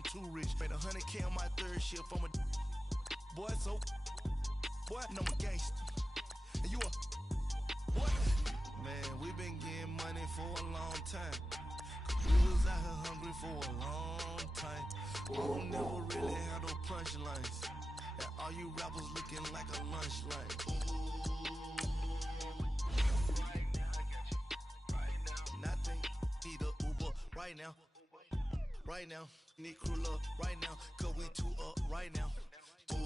I'm too rich. Made 100K on my third shift. I'm a boy, so boy, no, I'm a gangster. And you a what? Man, we been getting money for a long time. We was out here hungry for a long time. We never really had no punchlines. And all you rappers looking like a lunch line. Nothing, need a Uber right now. Right now, need crew up right now. Cause we two up right now. Two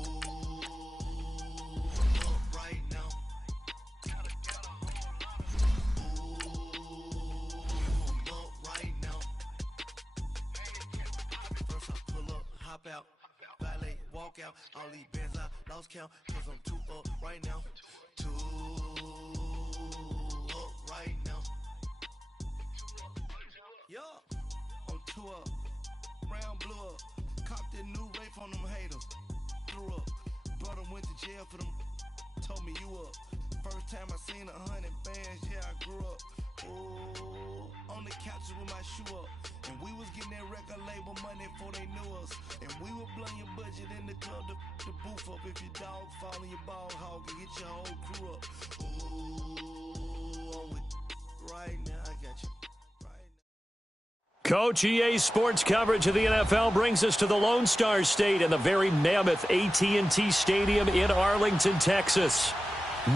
up right now. Hop out, valet, walk out, all these bands I lost count, cause I'm two up right now, two up right now, yeah, I'm two up, round blew up, copped that new rape on them haters, threw up, brother went to jail for them, told me you up, first time I seen 100 bands, yeah I grew up, ooh, on the couches with my shoe up. And we was getting that record label money before they knew us. And we were blowing your budget in the club to boof up. If your dog fall in your ball hog and get your whole crew up. Ooh, I'm with right now, I got you. Right now. Coach, EA Sports coverage of the NFL brings us to the Lone Star State and the very mammoth AT&T Stadium in Arlington, Texas.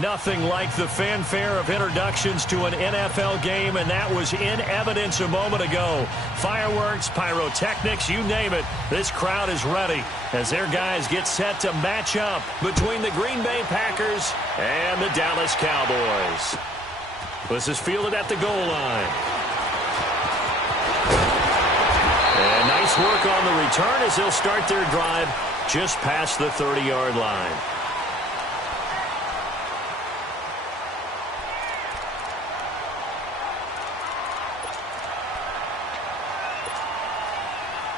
Nothing like the fanfare of introductions to an NFL game, and that was in evidence a moment ago. Fireworks, pyrotechnics, you name it. This crowd is ready as their guys get set to match up between the Green Bay Packers and the Dallas Cowboys. This is fielded at the goal line. And nice work on the return as they'll start their drive just past the 30-yard line.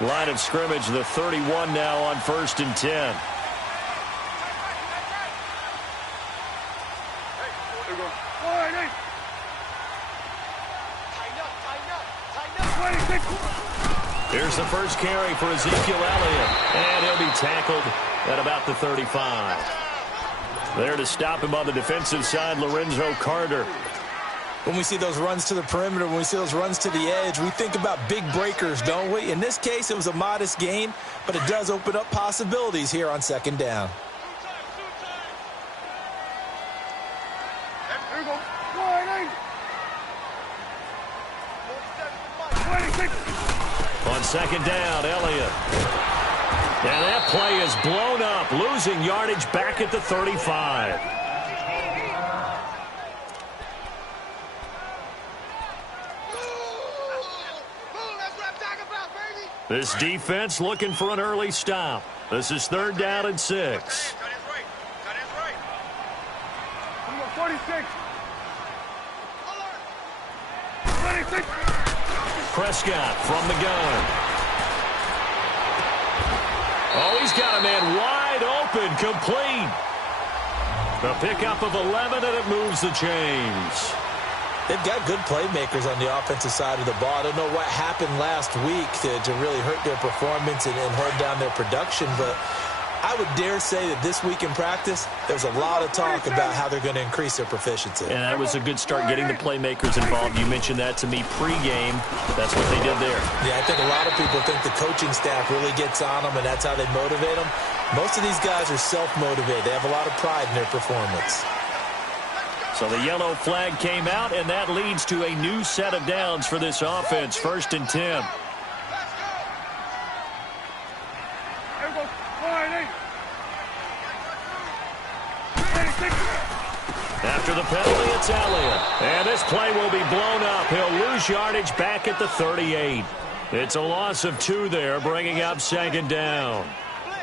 Line of scrimmage, the 31 now on 1st and 10. Here's the first carry for Ezekiel Elliott, and he'll be tackled at about the 35. There to stop him on the defensive side, Lorenzo Carter. When we see those runs to the perimeter, when we see those runs to the edge, we think about big breakers, don't we? In this case, it was a modest gain, but it does open up possibilities here on 2nd down. On 2nd down, Elliott. And that play is blown up, losing yardage back at the 35. This defense looking for an early stop. This is 3rd down and 6. Cut his right. Cut his right. 46. 26. Prescott from the gun. Oh, he's got a man wide open, complete. A pickup of 11, and it moves the chains. They've got good playmakers on the offensive side of the ball. I don't know what happened last week to really hurt their performance and hold down their production, but I would dare say that this week in practice, there's a lot of talk about how they're going to increase their proficiency. And that was a good start getting the playmakers involved. You mentioned that to me pregame. That's what they did there. Yeah, I think a lot of people think the coaching staff really gets on them, and that's how they motivate them. Most of these guys are self-motivated. They have a lot of pride in their performance. So the yellow flag came out, and that leads to a new set of downs for this offense. 1st and 10. After the penalty, it's Elliott. And this play will be blown up. He'll lose yardage back at the 38. It's a loss of 2 there, bringing up 2nd down.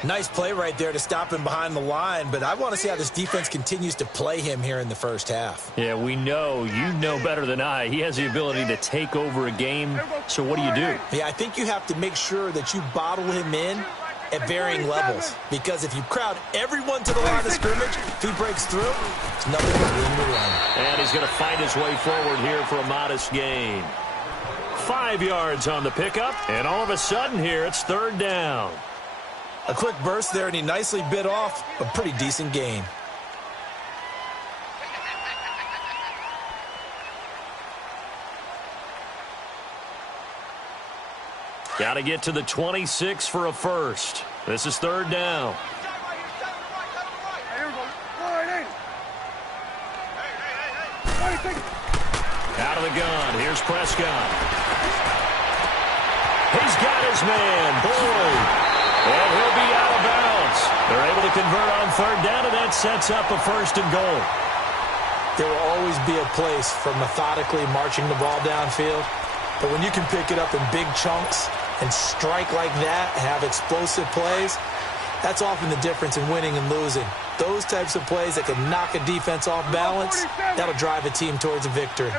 Nice play right there to stop him behind the line, but I want to see how this defense continues to play him here in the first half. Yeah, we know. You know better than I. He has the ability to take over a game, so what do you do? Yeah, I think you have to make sure that you bottle him in at varying levels, because if you crowd everyone to the line of scrimmage, if he breaks through, it's nothing but room to run. And he's going to find his way forward here for a modest gain. 5 yards on the pickup, and all of a sudden here it's third down. A quick burst there, and he nicely bit off a pretty decent gain. Got to get to the 26 for a first. This is third down. Out of the gun. Here's Prescott. He's got his man, Boyd. And he'll be out of bounds. They're able to convert on third down, and that sets up a first and goal. There will always be a place for methodically marching the ball downfield. But when you can pick it up in big chunks and strike like that, have explosive plays, that's often the difference in winning and losing. Those types of plays that can knock a defense off balance, that'll drive a team towards a victory.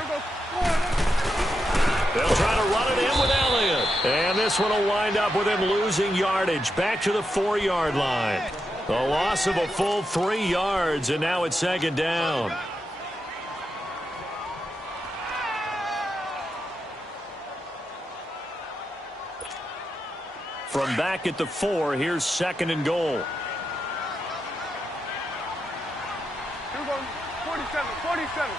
They'll try to run it in with Elliott. And this one will wind up with him losing yardage back to the 4-yard line. The loss of a full 3 yards, and now it's second down. From back at the 4, here's second and goal. 47.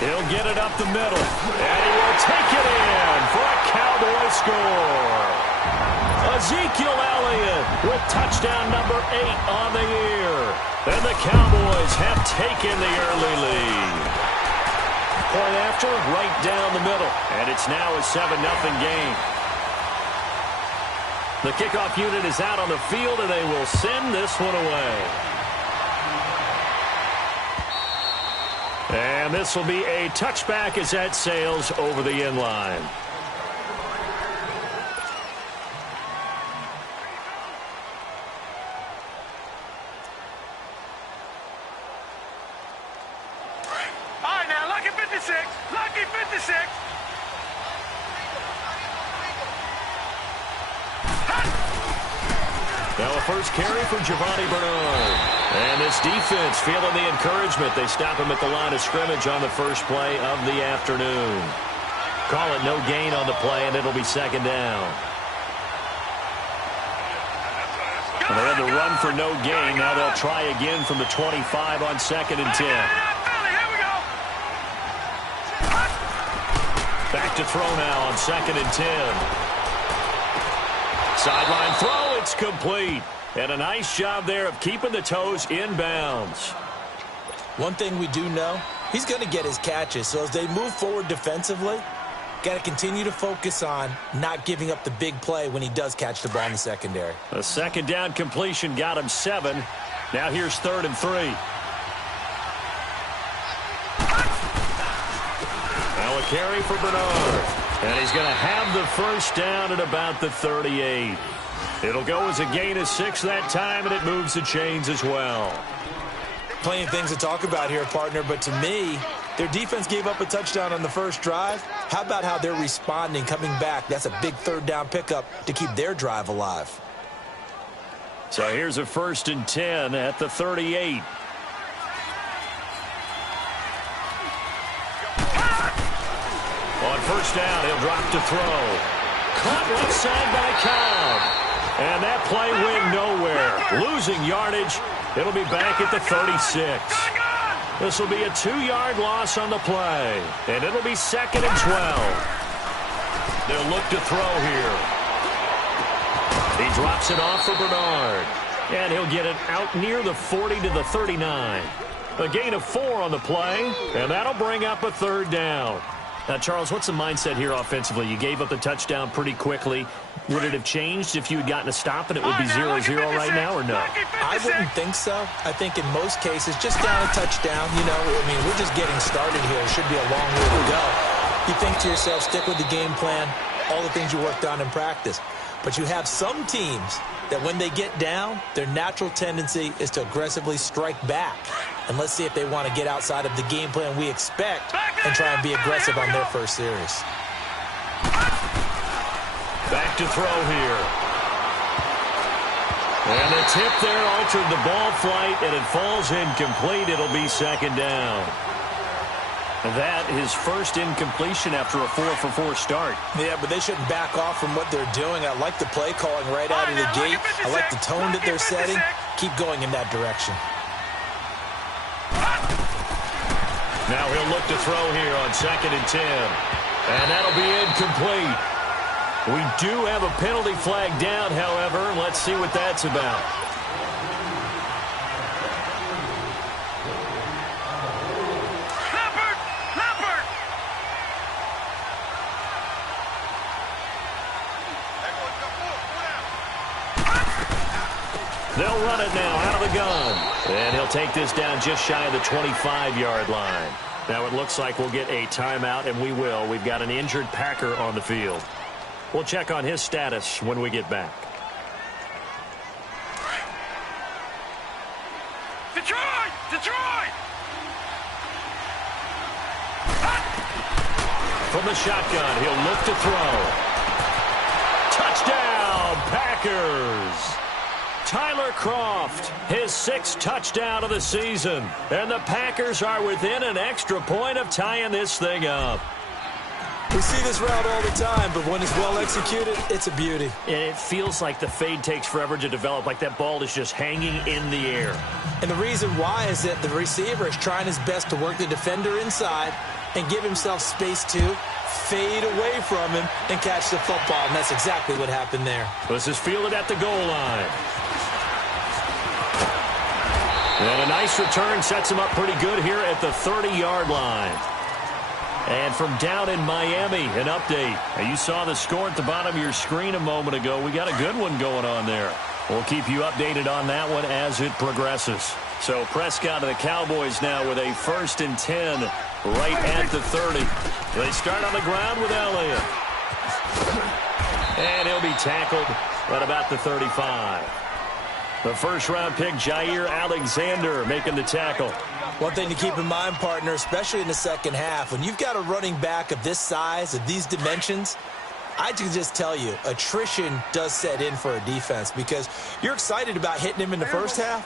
He'll get it up the middle, and he will take it in for a Cowboy score. Ezekiel Elliott with touchdown number 8 on the year. And the Cowboys have taken the early lead. Point after, right down the middle, and it's now a 7-0 game. The kickoff unit is out on the field, and they will send this one away. And this will be a touchback as that sails over the end line. All right, now, lucky 56. Lucky 56. Now a first carry for Giovanni Bernard. And this defense feeling the encouragement. They stop him at the line of scrimmage on the first play of the afternoon. Call it no gain on the play, and it'll be second down. And they had to run for no gain. Now they'll try again from the 25 on second and 10. Back to throw now on second and 10. Sideline throw, it's complete. And a nice job there of keeping the toes inbounds. One thing we do know, he's going to get his catches. So as they move forward defensively, got to continue to focus on not giving up the big play when he does catch the ball in the secondary. A second down completion got him 7. Now here's third and 3. Now a carry for Bernard. And he's going to have the first down at about the 38. It'll go as a gain of 6 that time, and it moves the chains as well. Plenty of things to talk about here, partner, but to me, their defense gave up a touchdown on the first drive. How about how they're responding, coming back? That's a big third down pickup to keep their drive alive. So here's a first and 10 at the 38. On first down, he'll drop to throw. Caught left side by Cobb. And that play went nowhere. Losing yardage. It'll be back at the 36. This will be a 2-yard loss on the play. And it'll be second and 12. They'll look to throw here. He drops it off for Bernard. And he'll get it out near the 40 to the 39. A gain of 4 on the play. And that'll bring up a third down. Now, Charles, what's the mindset here offensively? You gave up the touchdown pretty quickly. Would it have changed if you had gotten a stop and it would be 0-0 right now, or no? I wouldn't think so. I think in most cases, just down a touchdown, you know, I mean, we're just getting started here. It should be a long way to go. You think to yourself, stick with the game plan, all the things you worked on in practice. But you have some teams that when they get down, their natural tendency is to aggressively strike back. And let's see if they want to get outside of the game plan we expect and try and be aggressive on their first series. Back to throw here. And the tip there altered the ball flight, and it falls incomplete. It'll be second down. That is first incompletion after a 4-for-4 start. Yeah, but they shouldn't back off from what they're doing. I like the play calling right out of the gate. I like the tone that they're setting. Keep going in that direction. Now he'll look to throw here on 2nd and 10. And that'll be incomplete. We do have a penalty flag down, however. Let's see what that's about. They'll run it now out of the gun. And he'll take this down just shy of the 25-yard line. Now it looks like we'll get a timeout, and we will. We've got an injured Packer on the field. We'll check on his status when we get back. Detroit! Detroit! From the shotgun, he'll look to throw. Touchdown, Packers! Tyler Kroft, his 6th touchdown of the season. And the Packers are within an extra point of tying this thing up. We see this route all the time, but when it's well executed, it's a beauty. And it feels like the fade takes forever to develop, like that ball is just hanging in the air. And the reason why is that the receiver is trying his best to work the defender inside and give himself space to fade away from him and catch the football. And that's exactly what happened there. This is fielded at the goal line. And a nice return sets him up pretty good here at the 30-yard line. And from down in Miami, an update. Now, you saw the score at the bottom of your screen a moment ago. We got a good one going on there. We'll keep you updated on that one as it progresses. So Prescott and the Cowboys now with a 1st and 10 right at the 30. They start on the ground with Elliott. And he'll be tackled at about the 35. The first-round pick, Jair Alexander, making the tackle. One thing to keep in mind, partner, especially in the second half, when you've got a running back of this size, of these dimensions, I can just tell you, attrition does set in for a defense because you're excited about hitting him in the first half.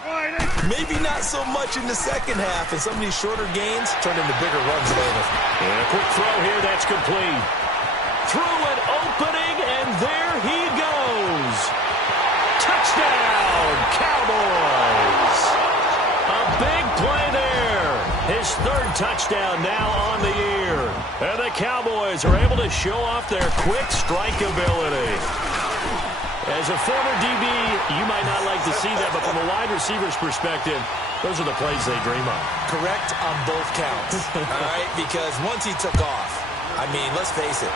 Maybe not so much in the second half, and some of these shorter gains turn into bigger runs later. And a quick throw here, that's complete. Through an opening, and there he goes. Touchdown, Cowboys! A big play there. His 3rd touchdown now on the year. And the Cowboys are able to show off their quick strike ability. As a former DB, you might not like to see that, but from a wide receiver's perspective, those are the plays they dream of. Correct on both counts, all right? Because once he took off, I mean, let's face it,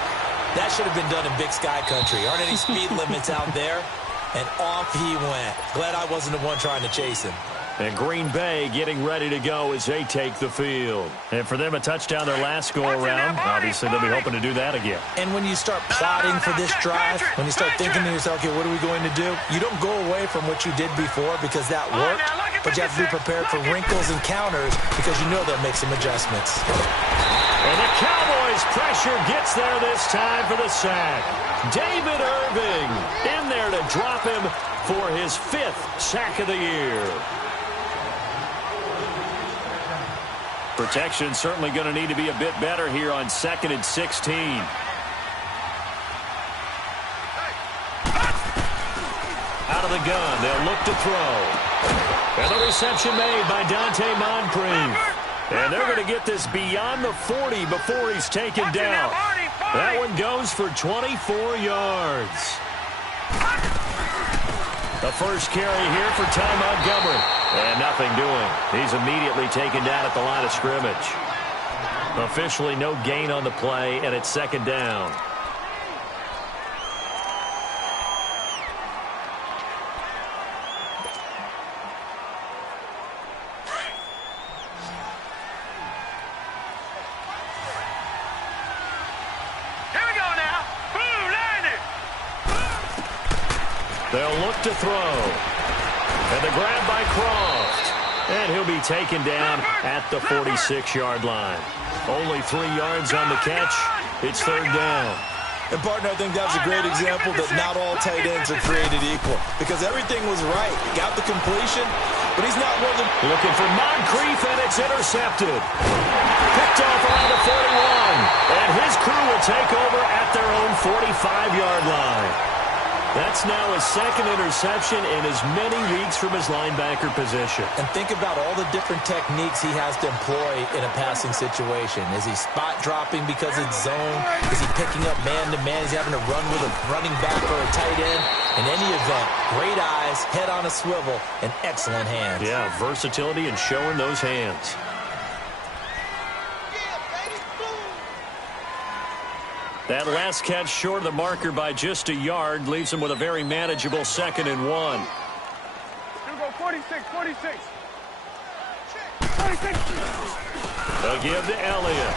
that should have been done in Big Sky Country. Aren't any speed limits out there? And off he went. Glad I wasn't the one trying to chase him. And Green Bay getting ready to go as they take the field. And for them, a touchdown their last go-around. Obviously, they'll be hoping to do that again. And when you start plotting for this drive, when you start thinking to yourself, okay, what are we going to do? You don't go away from what you did before because that worked. But you have to be prepared for wrinkles and counters because you know they'll make some adjustments. And the Cowboys' pressure gets there this time for the sack. David Irving in there to drop him for his 5th sack of the year. Protection certainly going to need to be a bit better here on 2nd and 16. Out of the gun, they'll look to throw. And the reception made by Dante Moncrief. And they're going to get this beyond the 40 before he's taken down. That one goes for 24 yards. The first carry here for Ty Montgomery. And nothing doing. He's immediately taken down at the line of scrimmage. Officially no gain on the play, and it's 2nd down. They'll look to throw. And the grab by Kroft. And he'll be taken down at the 46-yard line. Only 3 yards on the catch. It's 3rd down. And, partner, I think that's a great example that not all tight ends are created equal, because everything was right. Got the completion, but he's not one of them. Looking for Moncrief, and it's intercepted. Picked off around the 41, and his crew will take over at their own 45-yard line. That's now his second interception in as many weeks from his linebacker position. And think about all the different techniques he has to employ in a passing situation. Is he spot dropping because it's zone? Is he picking up man-to-man? Is he having to run with a running back or a tight end? In any event, great eyes, head on a swivel, and excellent hands. Yeah, versatility and showing those hands. That last catch short of the marker by just a yard leaves him with a very manageable 2nd and 1. Here we go, 46, 46. 46. They'll give to Elliott.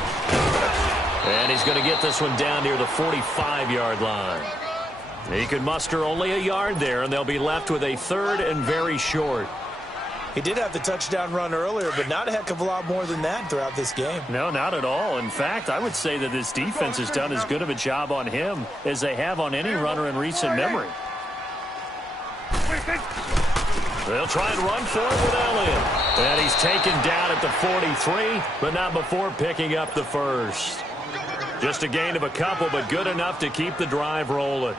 And he's going to get this one down near the 45-yard line. He could muster only a yard there, and they'll be left with a 3rd and very short. He did have the touchdown run earlier, but not a heck of a lot more than that throughout this game. No, not at all. In fact, I would say that this defense has done as good of a job on him as they have on any runner in recent memory. They'll try and run for it with Elliott. And he's taken down at the 43, but not before picking up the 1st. Just a gain of a couple, but good enough to keep the drive rolling.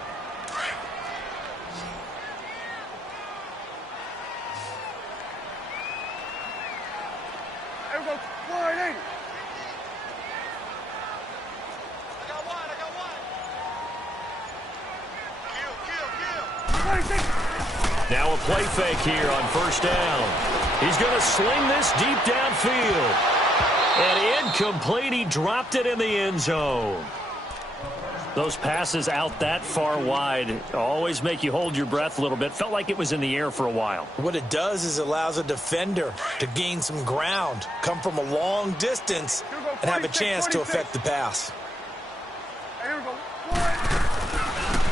Now a play fake here on 1st down. He's going to sling this deep downfield. And incomplete. He dropped it in the end zone. Those passes out that far wide always make you hold your breath a little bit. Felt like it was in the air for a while. What it does is it allows a defender to gain some ground, come from a long distance, and have a chance to affect the pass. Here we go.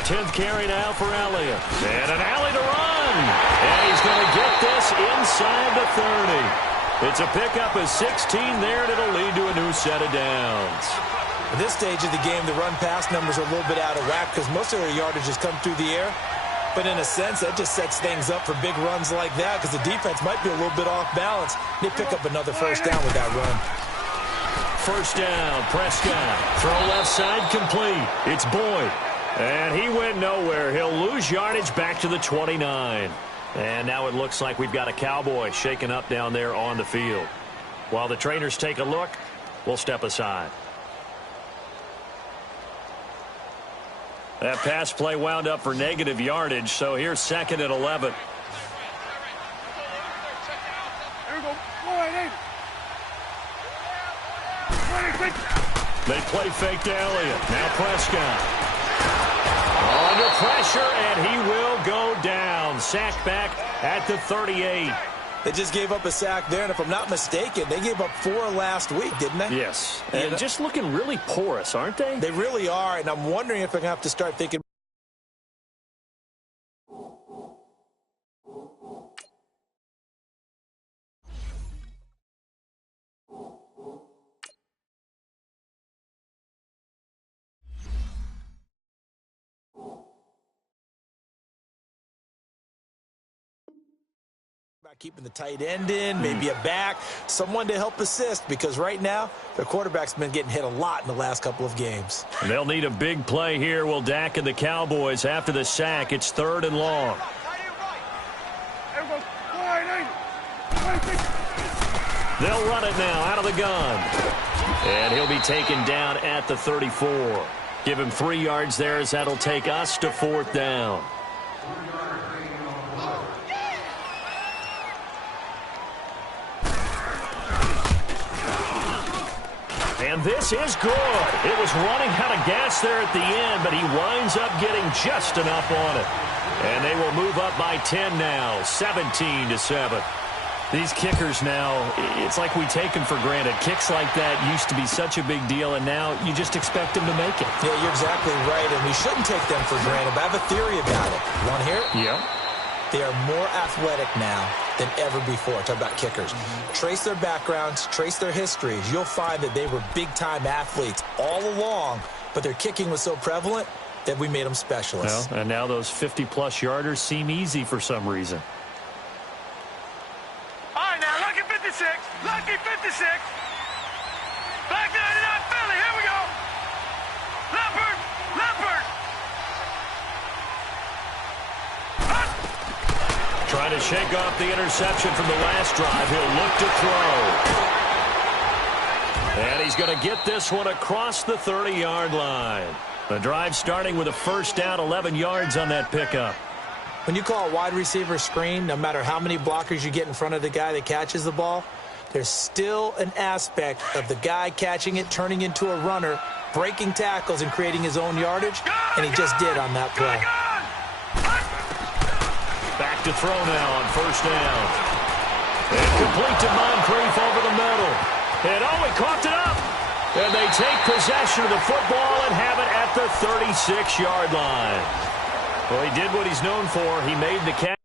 10th carry now for Elliott. And an alley to run. And he's going to get this inside the 30. It's a pickup of 16 there, and it'll lead to a new set of downs. At this stage of the game, the run-pass numbers are a little bit out of whack because most of their yardage has come through the air. But in a sense, that just sets things up for big runs like that because the defense might be a little bit off balance. They pick up another 1st down with that run. 1st down, Prescott. Throw left side complete. It's Boyd. And he went nowhere. He'll lose yardage back to the 29. And now it looks like we've got a Cowboy shaken up down there on the field. While the trainers take a look, we'll step aside. That pass play wound up for negative yardage, so here's 2nd and 11. Here we go. They play fake to Elliott. Now Prescott. Under pressure, and he will go down. Sacked back at the 38. They just gave up a sack there, and if I'm not mistaken, they gave up 4 last week, didn't they? Yes. And just looking really porous, aren't they? They really are, and I'm wondering if I'm going to have to start thinking. Keeping the tight end in, maybe a back, someone to help assist, because right now their quarterback's been getting hit a lot in the last couple of games. They'll need a big play here. Will Dak and the Cowboys after the sack. It's 3rd and long. They'll run it now out of the gun. And he'll be taken down at the 34. Give him 3 yards there as that'll take us to 4th down. And this is good. It was running out of gas there at the end, but he winds up getting just enough on it. And they will move up by 10 now, 17-7. These kickers now, it's like we take them for granted. Kicks like that used to be such a big deal, and now you just expect them to make it. Yeah, you're exactly right, and we shouldn't take them for granted, but I have a theory about it. You want to hear it? Yeah. They are more athletic now than ever before. Talk about kickers. Trace their backgrounds, trace their histories. You'll find that they were big-time athletes all along, but their kicking was so prevalent that we made them specialists. Well, and now those 50-plus yarders seem easy for some reason. All right, now, lucky 56. Lucky 56. Back 99, Philly. Here we go. Leopard. Leopard. Trying to shake off the interception from the last drive. He'll look to throw. And he's going to get this one across the 30-yard line. The drive starting with a first down, 11 yards on that pickup. When you call a wide receiver screen, no matter how many blockers you get in front of the guy that catches the ball, there's still an aspect of the guy catching it, turning into a runner, breaking tackles and creating his own yardage, and he just did on that play. Back to throw now on first down. And complete to Moncrief over the middle. And he caught it up. And they take possession of the football and have it at the 36-yard line. Well, he did what he's known for. He made the catch.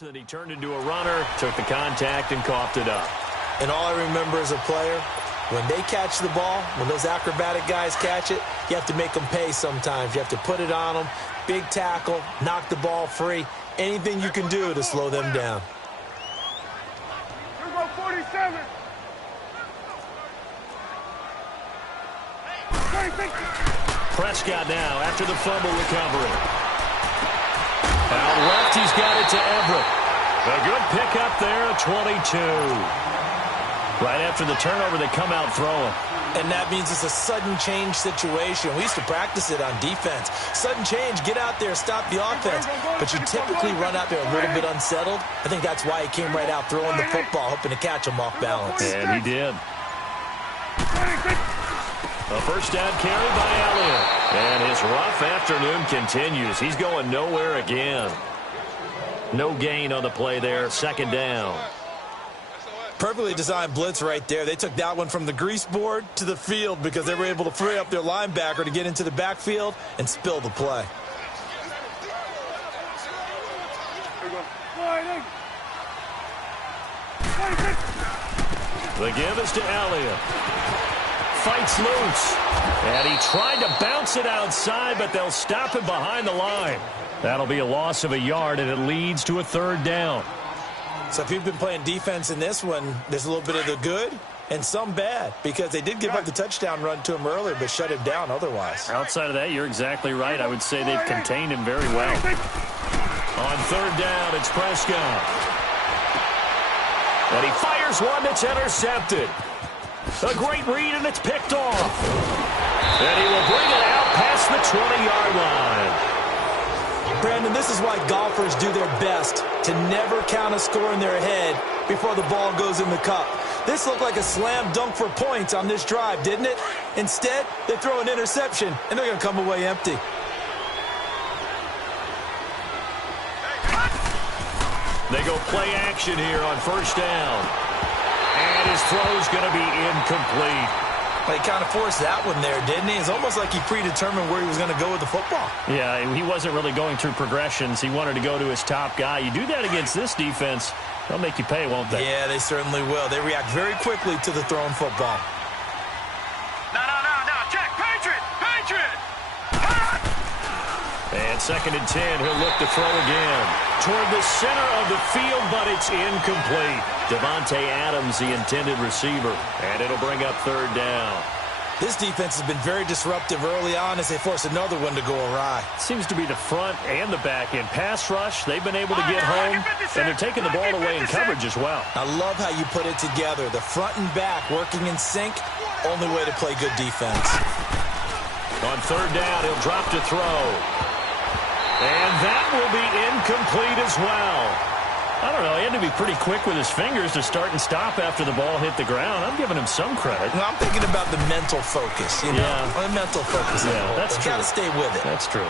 That he turned into a runner, took the contact, and coughed it up. And all I remember as a player, when they catch the ball, when those acrobatic guys catch it, you have to make them pay sometimes. You have to put it on them, big tackle, knock the ball free. Anything you can do to slow them down. Here we go, 47. Prescott now after the fumble recovery. Out left, he's got it to Everett. A good pickup there, a 22. Right after the turnover, they come out throwing. And that means it's a sudden change situation. We used to practice it on defense. Sudden change, get out there, stop the offense. But you typically run out there a little bit unsettled. I think that's why he came right out throwing the football, hoping to catch him off balance. And he did. A first down carry by Elliott. And his rough afternoon continues. He's going nowhere again. No gain on the play there. Second down. Perfectly designed blitz right there. They took that one from the grease board to the field because they were able to free up their linebacker to get into the backfield and spill the play. The give is to Elliott. Fights loose. And he tried to bounce it outside, but they'll stop him behind the line. That'll be a loss of a yard, and it leads to a third down. So if you've been playing defense in this one, there's a little bit of the good and some bad because they did give up the touchdown run to him earlier but shut him down otherwise. Outside of that, you're exactly right. I would say they've contained him very well. On third down, it's Prescott. And he fires one that's intercepted. A great read, and it's picked off. And he will bring it out past the 20-yard line. Brandon, this is why golfers do their best to never count a score in their head before the ball goes in the cup. This looked like a slam dunk for points on this drive, didn't it? Instead, they throw an interception, and they're going to come away empty. They go play action here on first down. And his throw's going to be incomplete. Well, he kind of forced that one there, didn't he? It's almost like he predetermined where he was going to go with the football. Yeah, he wasn't really going through progressions. He wanted to go to his top guy. You do that against this defense, they'll make you pay, won't they? Yeah, they certainly will. They react very quickly to the thrown football. No. Check. Patriot. And second and 10, he'll look to throw again. Toward the center of the field, but it's incomplete. Devontae Adams, the intended receiver. And it'll bring up third down. This defense has been very disruptive early on as they force another one to go awry. Seems to be the front and the back end. Pass rush, they've been able to get home, and they're taking the ball away in coverage as well. I love how you put it together. The front and back working in sync, only way to play good defense. On third down, he'll drop to throw. And that will be incomplete as well. I don't know, he had to be pretty quick with his fingers to start and stop after the ball hit the ground. I'm giving him some credit. No, I'm thinking about the mental focus, you know? Yeah. The mental focus. Yeah, that's true. Got to stay with it. That's true.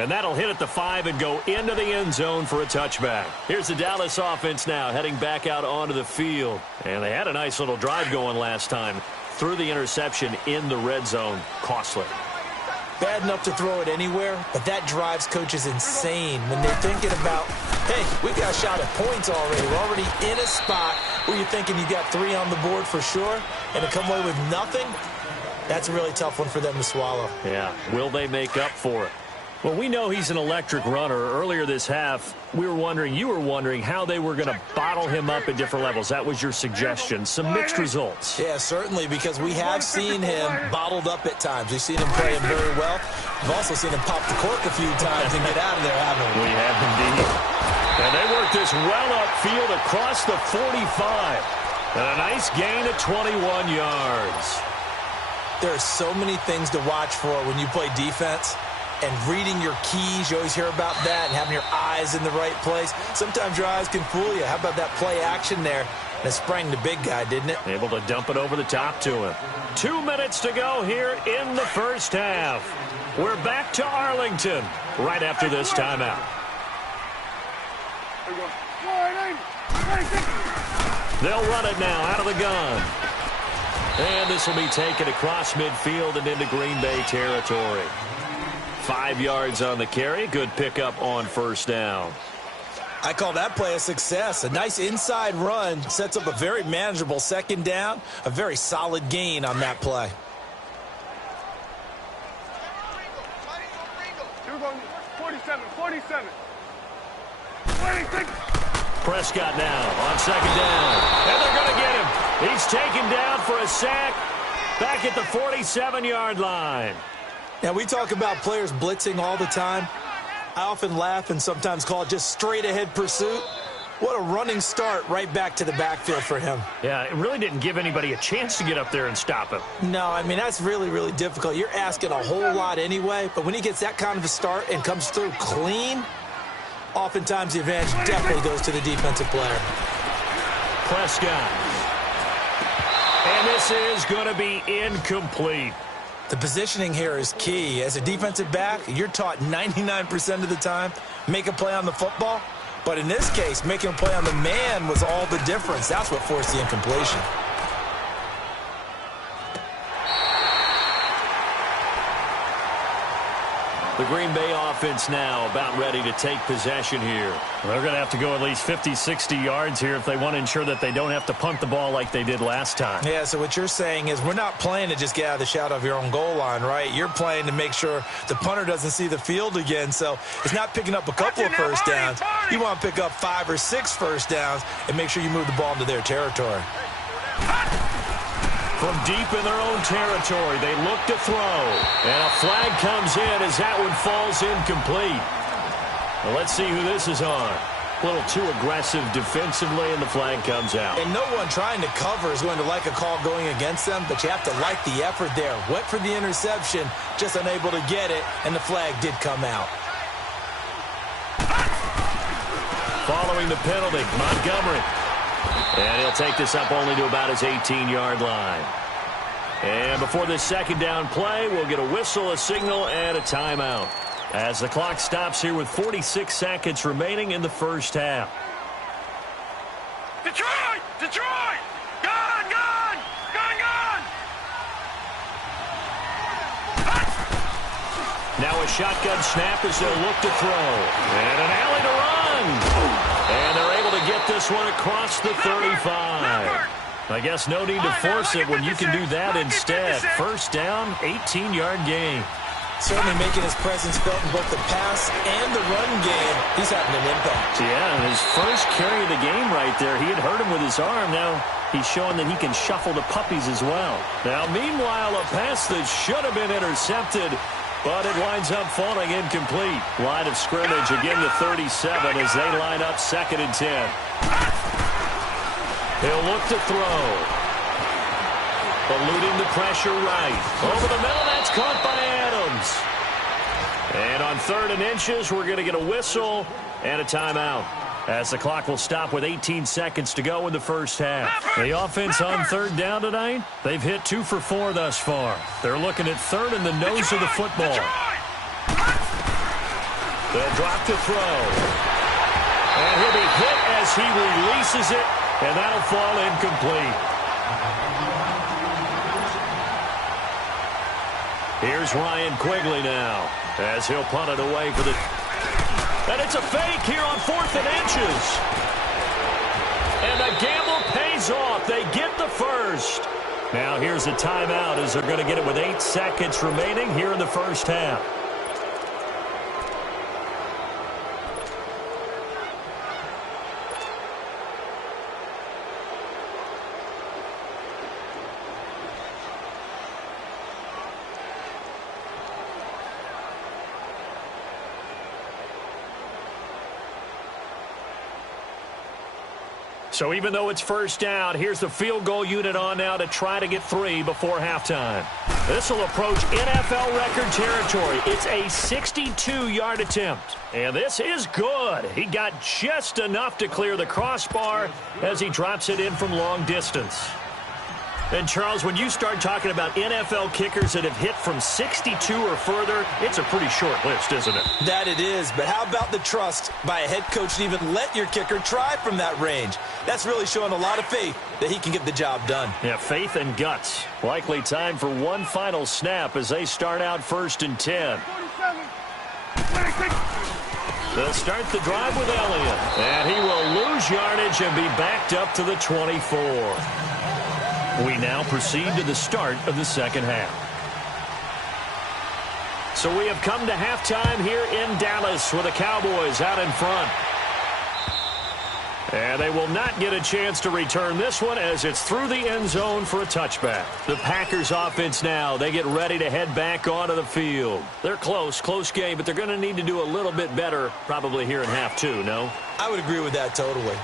And that'll hit at the 5 and go into the end zone for a touchback. Here's the Dallas offense now heading back out onto the field. And they had a nice little drive going last time. Through the interception in the red zone. Costly. bad enough to throw it anywhere, but that drives coaches insane when they're thinking about, hey, we got a shot at points already. We're already in a spot where you're thinking you got 3 on the board for sure, and to come away with nothing, that's a really tough one for them to swallow. Yeah, will they make up for it? Well, we know he's an electric runner. Earlier this half, you were wondering how they were going to bottle him up at different levels. That was your suggestion. Some mixed results. Yeah, certainly, because we have seen him bottled up at times. We've seen him play him very well. We've also seen him pop the cork a few times and get out of there, haven't we? We have indeed. And they work this well upfield across the 45. And a nice gain of 21 yards. There are so many things to watch for when you play defense. And reading your keys, you always hear about that, and having your eyes in the right place. Sometimes your eyes can fool you. How about that play action there? And it sprang the big guy, didn't it? Able to dump it over the top to him. 2 minutes to go here in the first half. We're back to Arlington right after this timeout. They'll run it now out of the gun. And this will be taken across midfield and into Green Bay territory. 5 yards on the carry. Good pickup on first down. I call that play a success. A nice inside run sets up a very manageable second down. A very solid gain on that play. Prescott now on second down. And they're going to get him. He's taken down for a sack back at the 47-yard line. Now, we talk about players blitzing all the time. I often laugh and sometimes call it just straight-ahead pursuit. What a running start right back to the backfield for him. Yeah, it really didn't give anybody a chance to get up there and stop him. No, I mean, that's really, really difficult. You're asking a whole lot anyway, but when he gets that kind of a start and comes through clean, oftentimes the advantage definitely goes to the defensive player. Prescott. And this is going to be incomplete. The positioning here is key. As a defensive back, you're taught 99% of the time, make a play on the football. But in this case, making a play on the man was all the difference. That's what forced the incompletion. The Green Bay offense now about ready to take possession here. They're going to have to go at least 50, 60 yards here if they want to ensure that they don't have to punt the ball like they did last time. Yeah, so what you're saying is we're not playing to just get out of the shadow of your own goal line, right? You're playing to make sure the punter doesn't see the field again. So it's not picking up a couple of first downs. You want to pick up 5 or 6 first downs and make sure you move the ball into their territory. From deep in their own territory, they look to throw. And a flag comes in as that one falls incomplete. Well, let's see who this is on. A little too aggressive defensively, and the flag comes out. And no one trying to cover is going to like a call going against them, but you have to like the effort there. Went for the interception, just unable to get it, and the flag did come out. Following the penalty, Montgomery. And he'll take this up only to about his 18-yard line. And before this second down play, we'll get a whistle, a signal, and a timeout. As the clock stops here with 46 seconds remaining in the first half. Detroit! Detroit! Gone! Gone! Gone! Gone! Now a shotgun snap as they'll look to throw. And an alley to run. And they're able to get this one across the 35. I guess no need to force it when you can do that instead. First down, 18-yard gain. Certainly making his presence felt in both the pass and the run game. He's having an impact. Yeah, his first carry of the game right there. He had hurt him with his arm. Now he's showing that he can shuffle the puppies as well. Now, meanwhile, a pass that should have been intercepted, but it winds up falling incomplete. Line of scrimmage, again the 37 as they line up 2nd and 10. He'll look to throw. Eluding the pressure right. Over the middle, that's caught by Adams. And on 3rd and inches, we're going to get a whistle and a timeout. As the clock will stop with 18 seconds to go in the first half. The offense on 3rd down tonight, they've hit 2 for 4 thus far. They're looking at 3rd in the nose of the football. They'll drop to throw. And he'll be hit as he releases it, and that'll fall incomplete. Here's Ryan Quigley now, as he'll punt it away for the... And it's a fake here on 4th and inches. And the gamble pays off. They get the first. Now here's a timeout as they're going to get it with 8 seconds remaining here in the first half. So even though it's first down, here's the field goal unit on now to try to get 3 before halftime. This will approach NFL record territory. It's a 62-yard attempt. And this is good. He got just enough to clear the crossbar as he drops it in from long distance. And, Charles, when you start talking about NFL kickers that have hit from 62 or further, it's a pretty short list, isn't it? That it is, but how about the trust by a head coach to even let your kicker try from that range? That's really showing a lot of faith that he can get the job done. Yeah, faith and guts. Likely time for one final snap as they start out 1st and 10. They'll start the drive with Elliott, and he will lose yardage and be backed up to the 24. We now proceed to the start of the second half. So we have come to halftime here in Dallas with the Cowboys out in front. And they will not get a chance to return this one as it's through the end zone for a touchback. The Packers offense now, they get ready to head back onto the field. They're close game, but they're going to need to do a little bit better probably here in half 2, no? I would agree with that totally.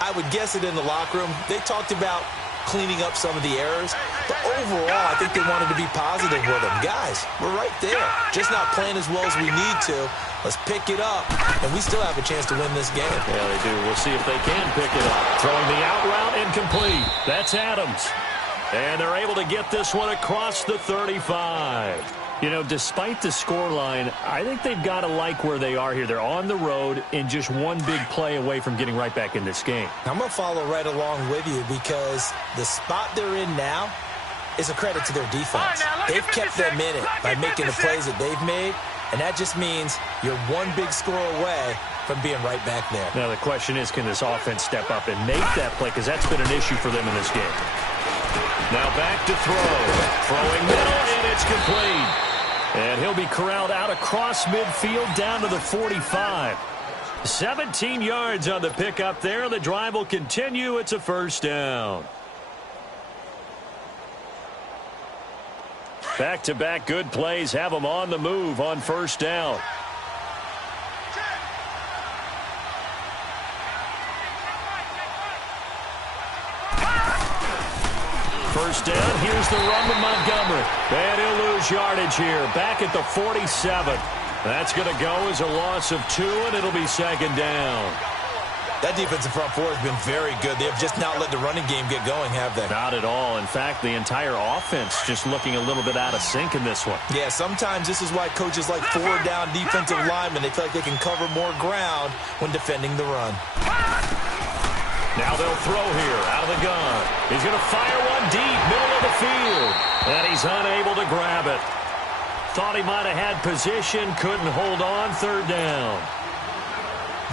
I would guess it in the locker room. They talked about cleaning up some of the errors, but overall, I think they wanted to be positive with them. Guys, we're right there. Just not playing as well as we need to. Let's pick it up, and we still have a chance to win this game. Yeah, they do. We'll see if they can pick it up. Throwing the out route incomplete. That's Adams. And they're able to get this one across the 35. You know, despite the scoreline, I think they've got to like where they are here. They're on the road and just one big play away from getting right back in this game. I'm going to follow right along with you because the spot they're in now is a credit to their defense. They've kept them in it by making the plays that they've made, and that just means you're one big score away from being right back there. Now the question is, can this offense step up and make that play? Because that's been an issue for them in this game. Now back to throw. Throwing middle, and it's complete. And he'll be corralled out across midfield down to the 45. 17 yards on the pickup there. The drive will continue. It's a first down. Back-to-back good plays have them on the move on first down. First down, here's the run with Montgomery. And he'll lose yardage here, back at the 47. That's going to go as a loss of 2, and it'll be second down. That defensive front four has been very good. They have just not let the running game get going, have they? Not at all. In fact, the entire offense just looking a little bit out of sync in this one. Yeah, sometimes this is why coaches like 4-down defensive linemen. They feel like they can cover more ground when defending the run. Now they'll throw here out of the gun. He's going to fire one deep, middle of the field. And he's unable to grab it. Thought he might have had position, couldn't hold on, third down.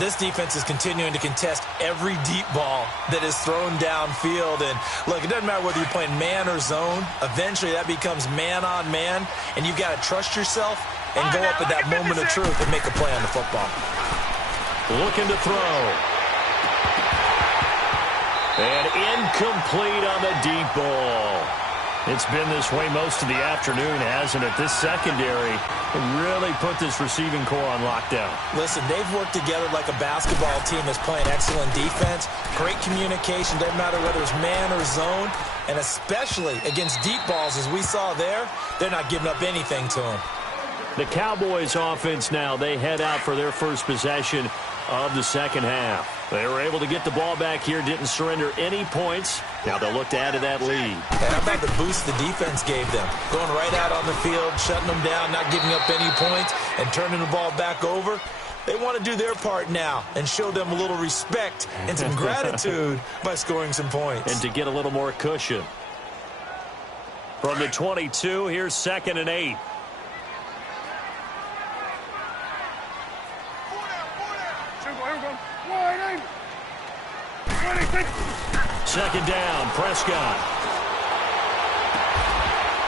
This defense is continuing to contest every deep ball that is thrown downfield. And look, it doesn't matter whether you're playing man or zone. Eventually that becomes man on man. And you've got to trust yourself and go up at that moment of truth and make a play on the football. Looking to throw. And incomplete on the deep ball. It's been this way most of the afternoon, hasn't it? This secondary really put this receiving core on lockdown. Listen, they've worked together like a basketball team that's playing excellent defense. Great communication, doesn't matter whether it's man or zone. And especially against deep balls, as we saw there, they're not giving up anything to them. The Cowboys offense now, they head out for their first possession of the second half. They were able to get the ball back here, didn't surrender any points. Now they'll look to add to that lead. And how about the boost the defense gave them? Going right out on the field, shutting them down, not giving up any points, and turning the ball back over. They want to do their part now and show them a little respect and some gratitude by scoring some points. And to get a little more cushion. From the 22, here's 2nd and 8. Second down, Prescott.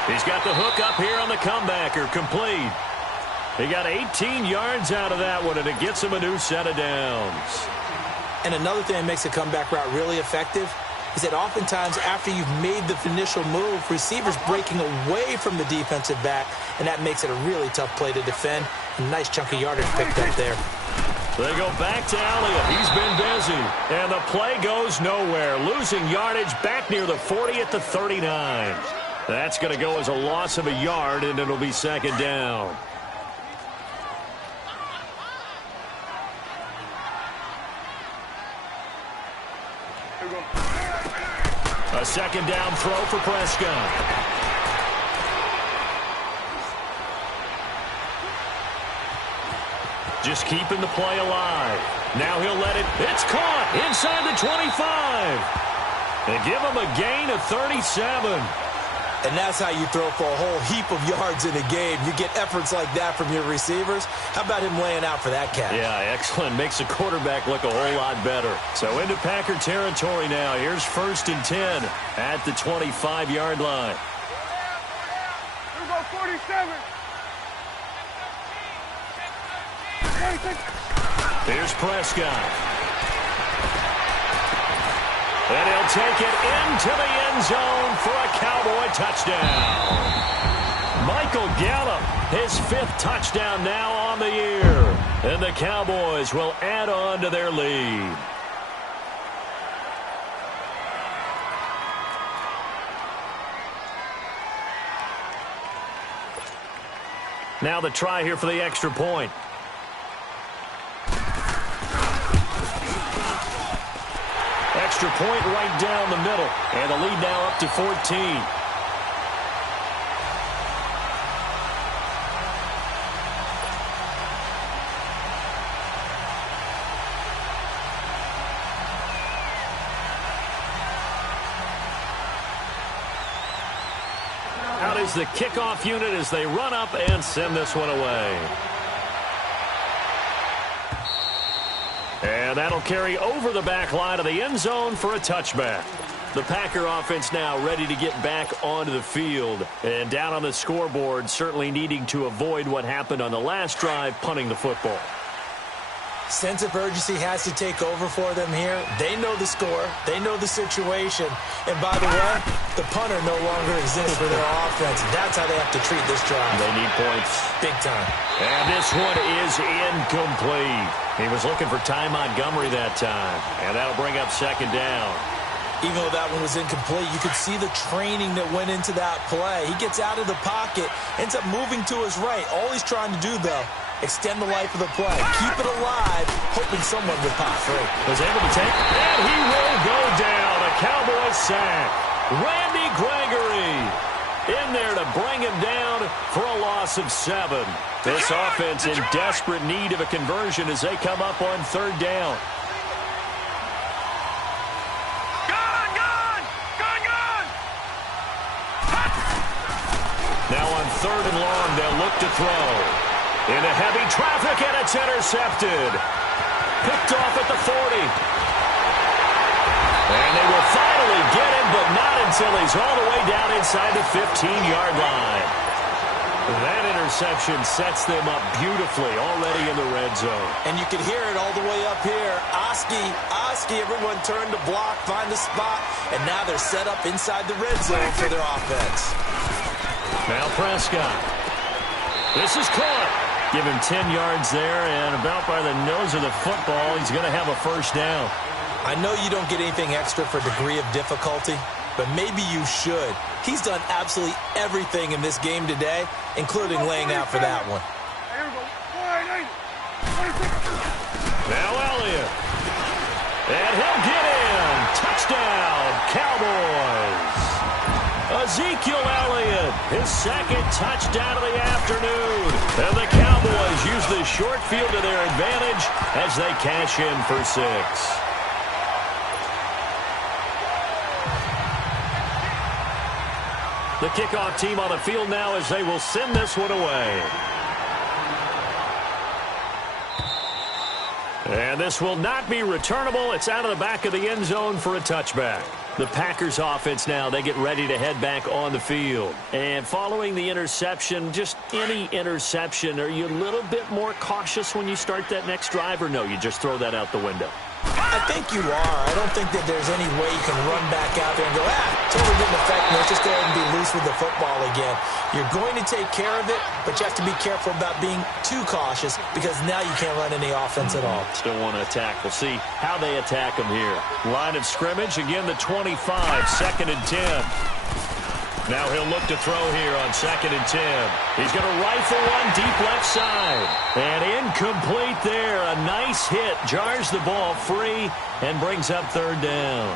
He's got the hook up here on the comebacker, complete. He got 18 yards out of that one, and it gets him a new set of downs. And another thing that makes a comeback route really effective is that oftentimes after you've made the initial move, receivers breaking away from the defensive back, and that makes it a really tough play to defend. A nice chunk of yardage picked up there. They go back to Elliott. He's been busy. And the play goes nowhere. Losing yardage back near the 40 at the 39. That's going to go as a loss of a yard, and it'll be second down. A second down throw for Prescott. Just keeping the play alive. Now he'll let it. It's caught inside the 25. They give him a gain of 37. And that's how you throw for a whole heap of yards in a game. You get efforts like that from your receivers. How about him laying out for that catch? Yeah, excellent. Makes the quarterback look a whole lot better. So into Packer territory now. Here's 1st and 10 at the 25-yard line. Here we go, 47. Here's Prescott. And he'll take it into the end zone for a Cowboy touchdown. Michael Gallup, his 5th touchdown now on the year. And the Cowboys will add on to their lead. Now the try here for the extra point. Extra point right down the middle. And the lead now up to 14. Out is the kickoff unit as they run up and send this one away. And that'll carry over the back line of the end zone for a touchback. The Packer offense now ready to get back onto the field. And down on the scoreboard, certainly needing to avoid what happened on the last drive, punting the football. Sense of urgency has to take over for them here. They know the score. They know the situation. And by the way, the punter no longer exists for their offense. That's how they have to treat this drive. They need points. Big time. And this one is incomplete. He was looking for Ty Montgomery that time. And that'll bring up second down. Even though that one was incomplete, you could see the training that went into that play. He gets out of the pocket, ends up moving to his right. All he's trying to do, though, extend the life of the play. Keep it alive, hoping someone would pop free. Was able to take, and he will go down. A Cowboy sack. Randy Gregory in there to bring him down for a loss of 7. This offense in desperate need of a conversion as they come up on 3rd down. Now on 3rd and long, they'll look to throw. Into heavy traffic, and it's intercepted. Picked off at the 40. And they will finally get him, but not until he's all the way down inside the 15-yard line. That interception sets them up beautifully already in the red zone. And you can hear it all the way up here. Oski, everyone turned to block, find a spot, and now they're set up inside the red zone for their offense. Now Prescott. This is caught. Give him 10 yards there, and about by the nose of the football, he's going to have a first down. I know you don't get anything extra for degree of difficulty, but maybe you should. He's done absolutely everything in this game today, including laying out for that one. Now Elliott. And he'll get in. Touchdown, Cowboys. Ezekiel Elliott, his 2nd touchdown of the afternoon. And the Cowboys use the short field to their advantage as they cash in for 6. The kickoff team on the field now as they will send this one away. And this will not be returnable. It's out of the back of the end zone for a touchback. The Packers offense now, they get ready to head back on the field. And following the interception, just any interception, are you a little bit more cautious when you start that next drive, or no, you just throw that out the window? I think you are. I don't think that there's any way you can run back out there and go, totally didn't affect me. Let's just go ahead and be loose with the football again. You're going to take care of it, but you have to be careful about being too cautious because now you can't run any offense at all. Still want to attack. We'll see how they attack them here. Line of scrimmage, again the 25, 2nd and 10. Now he'll look to throw here on 2nd and 10. He's going to rifle one deep left side. And incomplete there. A nice hit. Jars the ball free and brings up 3rd down.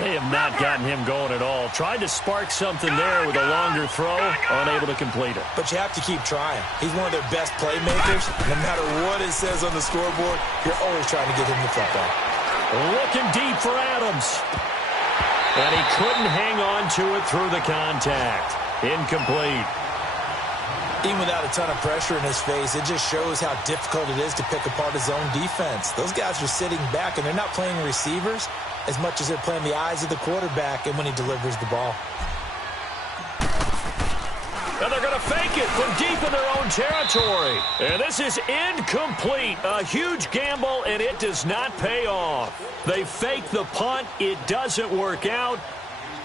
They have not gotten him going at all. Tried to spark something there with a longer throw. Unable to complete it. But you have to keep trying. He's one of their best playmakers. No matter what it says on the scoreboard, you're always trying to get him the football. Looking deep for Adams. And he couldn't hang on to it through the contact. Incomplete. Even without a ton of pressure in his face, it just shows how difficult it is to pick apart his own defense. Those guys are sitting back, and they're not playing receivers as much as they're playing the eyes of the quarterback and when he delivers the ball. And they're going to fake it from deep in their own territory. And this is incomplete. A huge gamble, and it does not pay off. They fake the punt. It doesn't work out.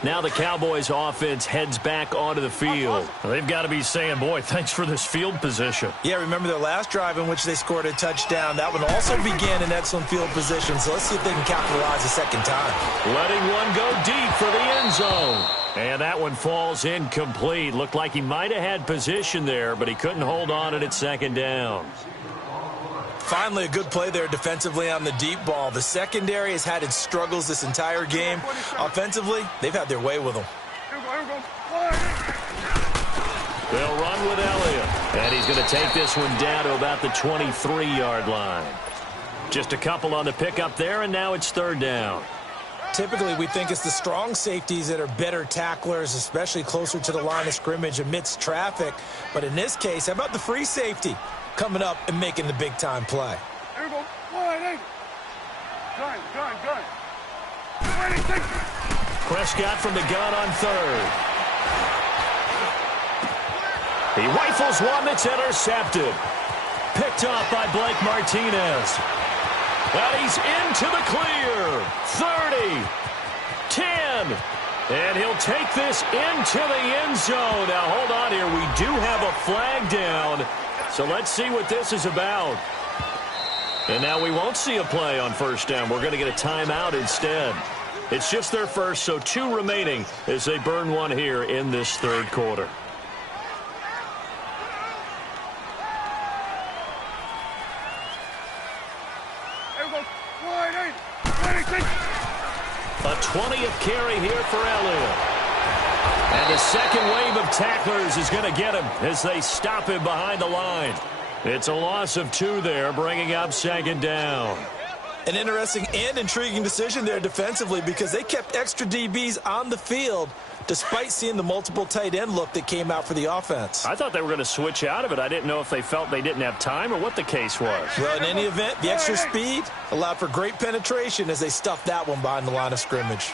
Now the Cowboys offense heads back onto the field. They've got to be saying, boy, thanks for this field position. Yeah, remember their last drive in which they scored a touchdown. That one also began in excellent field position, so let's see if they can capitalize a second time. Letting one go deep for the end zone. And that one falls incomplete. Looked like he might have had position there, but he couldn't hold on it at 2nd down. Finally, a good play there defensively on the deep ball. The secondary has had its struggles this entire game. Offensively, they've had their way with them. They'll run with Elliott. And he's going to take this one down to about the 23-yard line. Just a couple on the pickup there, and now it's 3rd down. Typically, we think it's the strong safeties that are better tacklers, especially closer to the line of scrimmage amidst traffic. But in this case, how about the free safety coming up and making the big-time play? Here we go. Gun. Prescott from the gun on 3rd. He rifles one that's intercepted. Picked off by Blake Martinez. And he's into the clear. 30, 10, and he'll take this into the end zone. Now, hold on here. We do have a flag down, so let's see what this is about. And now we won't see a play on 1st down. We're going to get a timeout instead. It's just their first, so 2 remaining as they burn one here in this 3rd quarter. A 20th carry here for Elliott. And the second wave of tacklers is going to get him as they stop him behind the line. It's a loss of 2 there, bringing up 2nd down. An interesting and intriguing decision there defensively because they kept extra DBs on the field despite seeing the multiple tight end look that came out for the offense. I thought they were going to switch out of it. I didn't know if they felt they didn't have time or what the case was. Well, in any event, the extra speed allowed for great penetration as they stuffed that one behind the line of scrimmage.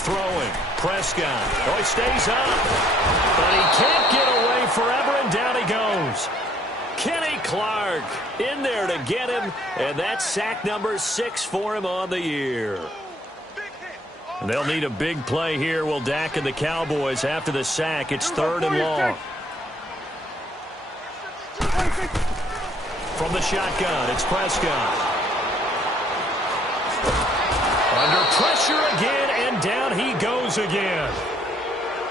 Throwing. Prescott. Oh, he stays up. But he can't get away forever, and down he goes. Kenny Clark in there to get him, and that's sack number 6 for him on the year. And they'll need a big play here. Will Dak and the Cowboys after the sack. It's 3rd and long. From the shotgun, it's Prescott. Under pressure again, and down he goes again.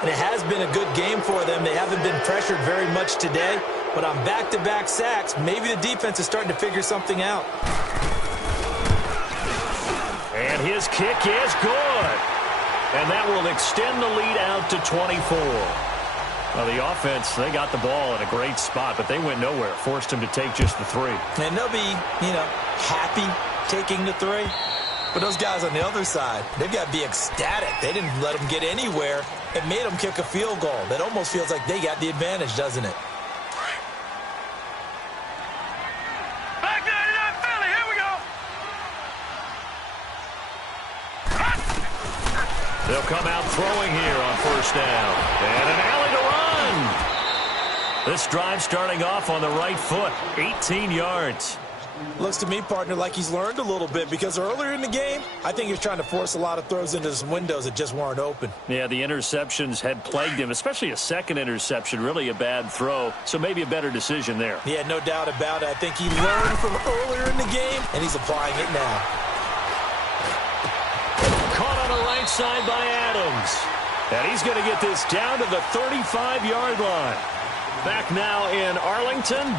And it has been a good game for them. They haven't been pressured very much today, but on back-to-back sacks, maybe the defense is starting to figure something out. And his kick is good. And that will extend the lead out to 24. Well, the offense, they got the ball in a great spot, but they went nowhere. Forced him to take just the 3. And they'll be, happy taking the 3. But those guys on the other side, they've got to be ecstatic. They didn't let them get anywhere. It made them kick a field goal. That almost feels like they got the advantage, doesn't it? They'll come out throwing here on first down. And an alley to run. This drive starting off on the right foot, 18 yards. Looks to me, partner, like he's learned a little bit, because earlier in the game, I think he was trying to force a lot of throws into some windows that just weren't open. Yeah, the interceptions had plagued him, especially a second interception, really a bad throw. So maybe a better decision there. Yeah, no doubt about it. I think he learned from earlier in the game, and he's applying it now. Caught on the right side by Adams. And he's going to get this down to the 35-yard line. Back now in Arlington.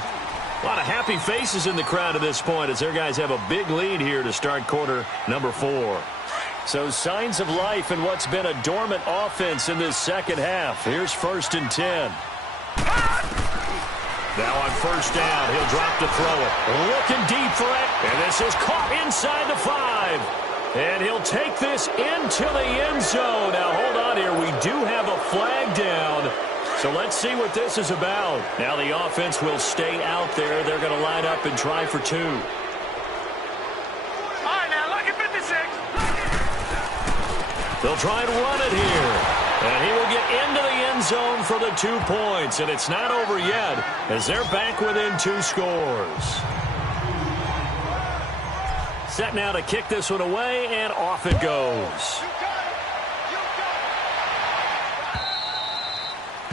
A lot of happy faces in the crowd at this point as their guys have a big lead here to start quarter number 4. So signs of life in what's been a dormant offense in this second half. Here's 1st and 10. Now on first down, he'll drop to throw it. Looking deep for it. And this is caught inside the 5. And he'll take this into the end zone. Now hold on here. We do have a flag down. So let's see what this is about. Now the offense will stay out there. They're going to line up and try for 2. All right, now, lucky 56. They'll try and run it here. And he will get into the end zone for the 2 points. And it's not over yet as they're back within 2 scores. Set now to kick this one away, and off it goes.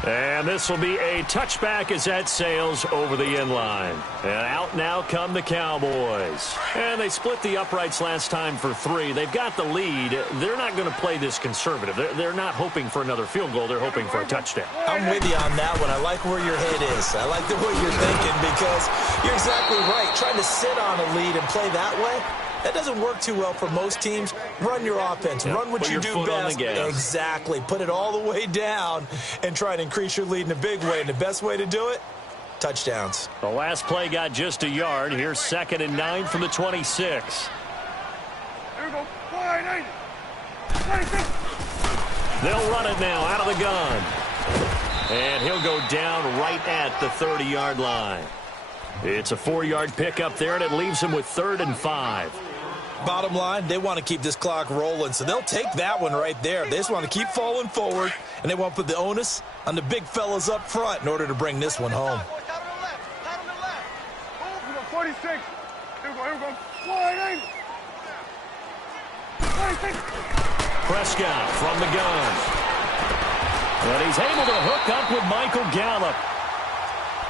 And this will be a touchback as that sails over the end line. And out now come the Cowboys. And they split the uprights last time for 3. They've got the lead. They're not going to play this conservative. They're not hoping for another field goal. They're hoping for a touchdown. I'm with you on that one. I like where your head is. I like the way you're thinking, because you're exactly right. Trying to sit on a lead and play that way, that doesn't work too well for most teams. Run your offense. Yep. Run what Put you your do foot on best. the gas. Exactly. Put it all the way down and try and increase your lead in a big way. And the best way to do it, touchdowns. The last play got just a yard. Here's 2nd and 9 from the 26. Here we go. Wide 96. They'll run it now out of the gun. And he'll go down right at the 30-yard line. It's a 4-yard pickup there, and it leaves him with 3rd and 5. Bottom line, they want to keep this clock rolling, so they'll take that one right there. They just want to keep falling forward, and they want to put the onus on the big fellas up front in order to bring this one home. 46. Here we go. Wide 96. Prescott from the gun. And he's able to hook up with Michael Gallup.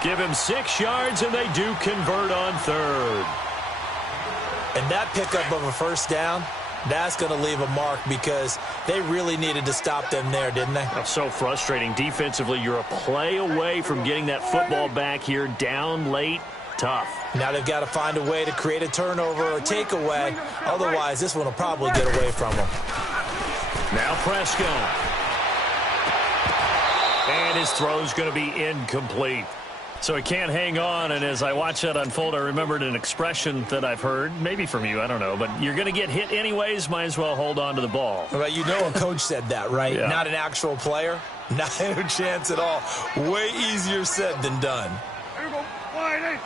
Give him 6 yards, and they do convert on 3rd. And that pickup of a first down, that's going to leave a mark, because they really needed to stop them there, didn't they? That's so frustrating. Defensively, you're a play away from getting that football back here down late. Tough. Now they've got to find a way to create a turnover or takeaway. Otherwise, this one will probably get away from them. Now Prescott. And his throw's going to be incomplete. So he can't hang on, and as I watch that unfold, I remembered an expression that I've heard, maybe from you, I don't know, but you're going to get hit anyways, might as well hold on to the ball. Well, you know a coach said that, right? Yeah. Not an actual player. Not a chance at all. Way easier said than done. Here we go. Wide 8.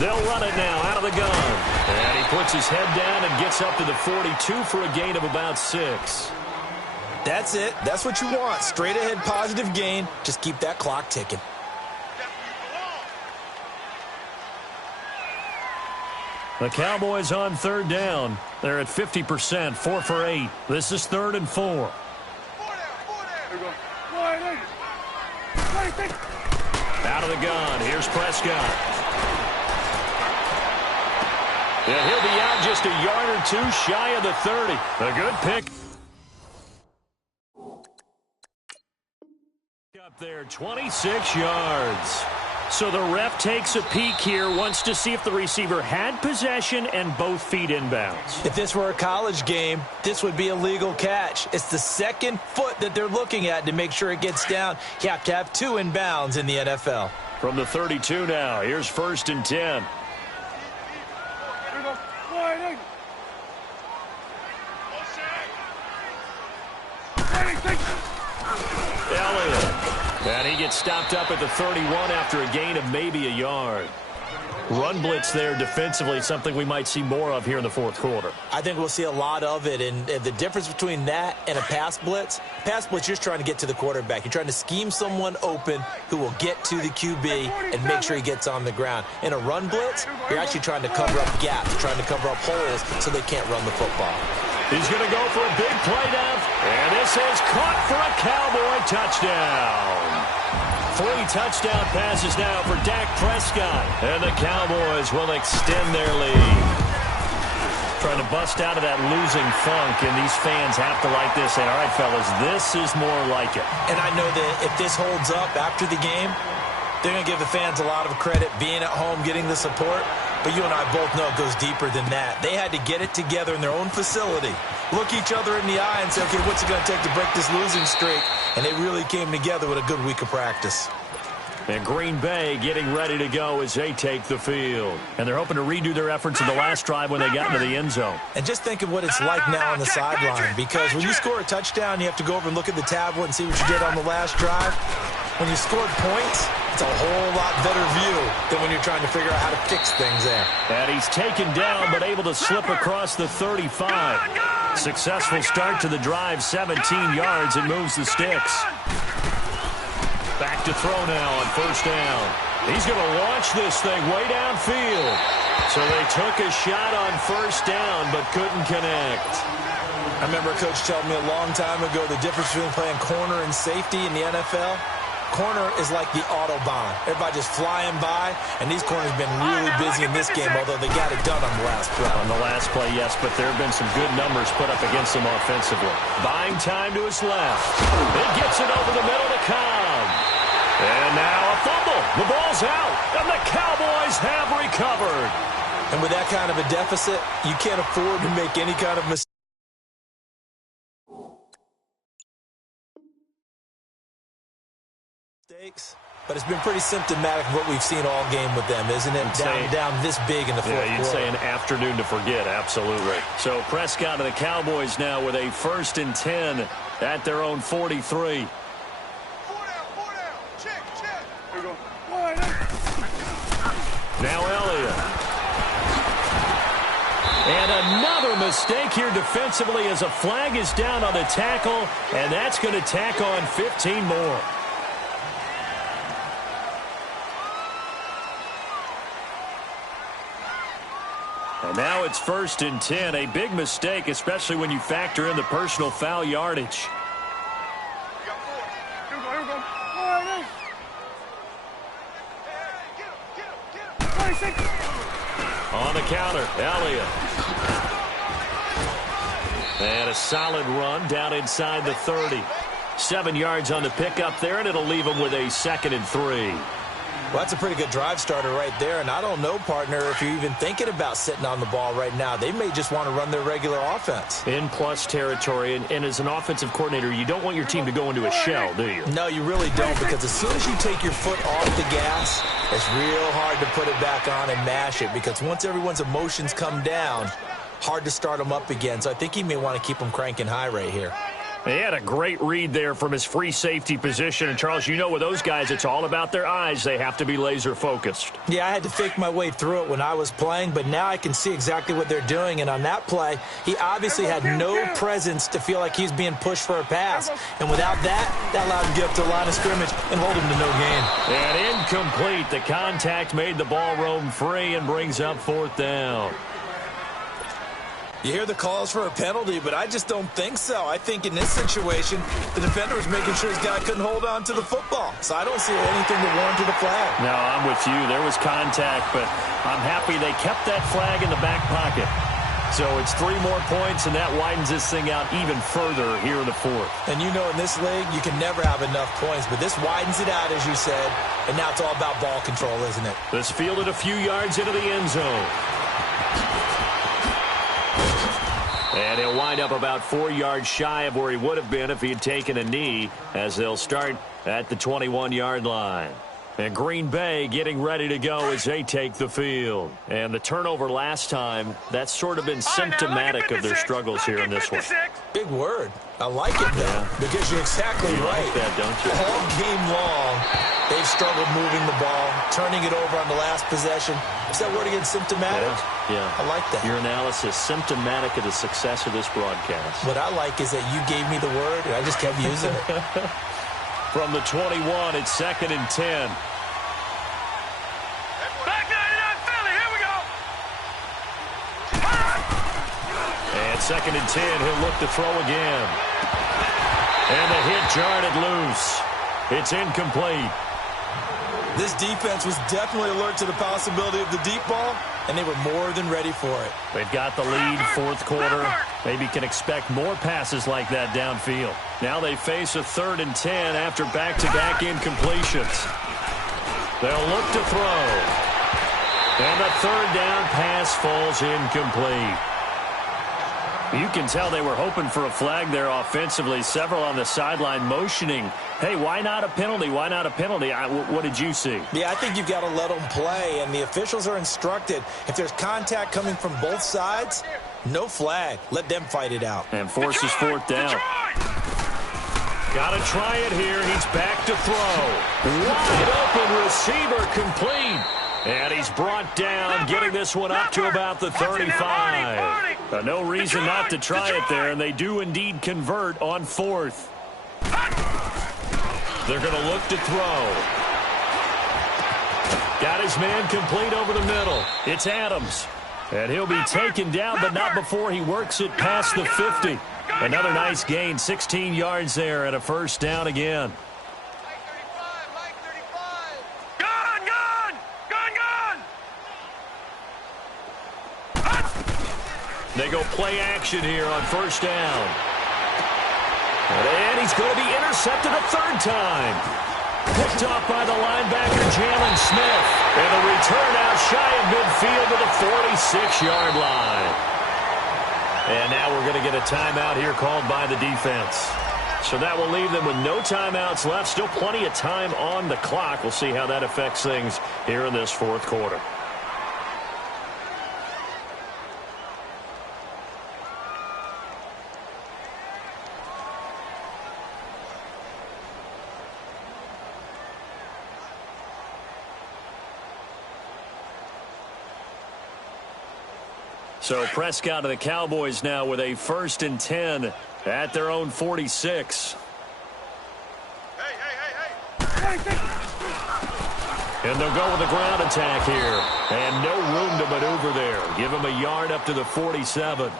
They'll run it now out of the gun. And he puts his head down and gets up to the 42 for a gain of about 6. That's it. That's what you want. Straight ahead positive gain. Just keep that clock ticking. The Cowboys on 3rd down. They're at 50%, 4 for 8. This is 3rd and 4. Here we go. Wide 8. 96. Out of the gun. Here's Prescott. Yeah, he'll be out just a yard or 2 shy of the 30. A good pick. Up there, 26 yards. So the ref takes a peek here, wants to see if the receiver had possession and both feet inbounds. If this were a college game, this would be a legal catch. It's the second foot that they're looking at to make sure it gets down. You have to have 2 inbounds in the NFL. From the 32 now, here's 1st and 10. Here we go. Wide 8. 96. Elliott. And he gets stopped up at the 31 after a gain of maybe a yard. Run blitz there defensively, something we might see more of here in the fourth quarter. I think we'll see a lot of it, and the difference between that and a pass blitz, you're just trying to get to the quarterback. You're trying to scheme someone open who will get to the QB and make sure he gets on the ground. In a run blitz, you're actually trying to cover up gaps, trying to cover up holes so they can't run the football. He's going to go for a big play now, and this is caught for a Cowboy touchdown. 3 touchdown passes now for Dak Prescott, and the Cowboys will extend their lead. Trying to bust out of that losing funk, and these fans have to like this. Say, all right, fellas, this is more like it. And I know that if this holds up after the game, they're going to give the fans a lot of credit being at home, getting the support. But you and I both know it goes deeper than that. They had to get it together in their own facility, look each other in the eye and say, okay, what's it going to take to break this losing streak? And they really came together with a good week of practice. And Green Bay getting ready to go as they take the field. And they're hoping to redo their efforts in the last drive when they got into the end zone. And just think of what it's like now on the sideline. Because when you score a touchdown, you have to go over and look at the tablet and see what you did on the last drive. When you scored points, it's a whole lot better view than when you're trying to figure out how to fix things there. And he's taken down but able to slip across the 35. Successful start to the drive, 17 yards, and moves the sticks. Back to throw now on first down. He's going to launch this thing way downfield. So they took a shot on first down but couldn't connect. I remember a coach telling me a long time ago the difference between playing corner and safety in the NFL. Corner is like the Autobahn. Everybody just flying by, and these corners have been really busy in this game, although they got it done on the last play. On the last play, yes, but there have been some good numbers put up against them offensively. Buying time to his left. It gets it over the middle to Cobb. And now a fumble. The ball's out, and the Cowboys have recovered. And with that kind of a deficit, you can't afford to make any kind of mistake. But it's been pretty symptomatic of what we've seen all game with them, isn't it? Down this big in the fourth quarter. Yeah, you'd say an afternoon to forget, absolutely. So Prescott and the Cowboys now with a 1st and 10 at their own 43. 4 down. Check. Here we go. Now Elliott. And another mistake here defensively as a flag is down on the tackle, and that's going to tack on 15 more. And now it's 1st and 10, a big mistake, especially when you factor in the personal foul yardage. We got 4. Here we go. Get him. 26. On the counter, Elliott. And a solid run down inside the 30. 7 yards on the pickup there, and it'll leave him with a 2nd and 3. Well, that's a pretty good drive starter right there, and I don't know, partner, if you're even thinking about sitting on the ball right now. They may just want to run their regular offense. In plus territory, and as an offensive coordinator, you don't want your team to go into a shell, do you? No, you really don't, because as soon as you take your foot off the gas, it's real hard to put it back on and mash it, because once everyone's emotions come down, hard to start them up again. So I think he may want to keep them cranking high right here. He had a great read there from his free safety position. And, Charles, you know with those guys, it's all about their eyes. They have to be laser-focused. Yeah, I had to fake my way through it when I was playing, but now I can see exactly what they're doing. And on that play, he obviously had no presence to feel like he's being pushed for a pass. And without that allowed him to get up to the line of scrimmage and hold him to no gain. And incomplete. The contact made the ball roam free and brings up 4th down. You hear the calls for a penalty, but I just don't think so. I think in this situation, the defender was making sure his guy couldn't hold on to the football. So I don't see anything to warrant a flag. No, I'm with you. There was contact, but I'm happy they kept that flag in the back pocket. So it's 3 more points, and that widens this thing out even further here in the 4th. And you know in this league, you can never have enough points, but this widens it out, as you said, and now it's all about ball control, isn't it? This fielded a few yards into the end zone. And he'll wind up about 4 yards shy of where he would have been if he had taken a knee, as they'll start at the 21-yard line. And Green Bay getting ready to go as they take the field. And the turnover last time, that's sort of been symptomatic of their struggles here in this one. Big word. I like it, though, because you're exactly right. You like that, don't you? All game long, They've struggled moving the ball, turning it over on the last possession. Is that word again, symptomatic? Yeah. I like that. Your analysis, symptomatic of the success of this broadcast. What I like is that you gave me the word, and I just kept using it. From the 21, it's 2nd and 10. Back 99 Philly, here we go. And 2nd and 10, he'll look to throw again. And the hit jarred it loose. It's incomplete. This defense was definitely alert to the possibility of the deep ball, and they were more than ready for it. They've got the lead, fourth quarter. Maybe can expect more passes like that downfield. Now they face a 3rd and 10 after back-to-back incompletions. They'll look to throw. And the 3rd down pass falls incomplete. You can tell they were hoping for a flag there offensively. Several on the sideline motioning, hey, why not a penalty? Why not a penalty? What did you see? Yeah, I think you've got to let them play, and the officials are instructed. If there's contact coming from both sides, no flag. Let them fight it out. And forces 4th down. Got to try it here. He's back to throw. Wide open receiver complete. And he's brought down, getting this one up to about the 35. No reason not to try it there, and they do indeed convert on 4th. They're going to look to throw. Got his man complete over the middle. It's Adams. And he'll be taken down, but not before he works it past the 50. Another nice gain, 16 yards there, and a 1st down again. They go play action here on 1st down. And he's going to be intercepted a 3rd time. Picked off by the linebacker, Jalen Smith. And the return out shy of midfield to the 46-yard line. And now we're going to get a timeout here called by the defense. So that will leave them with no timeouts left. Still plenty of time on the clock. We'll see how that affects things here in this 4th quarter. So Prescott of the Cowboys now with a 1st and 10 at their own 46. And they'll go with a ground attack here. And no room to maneuver there. Give him a yard up to the 47.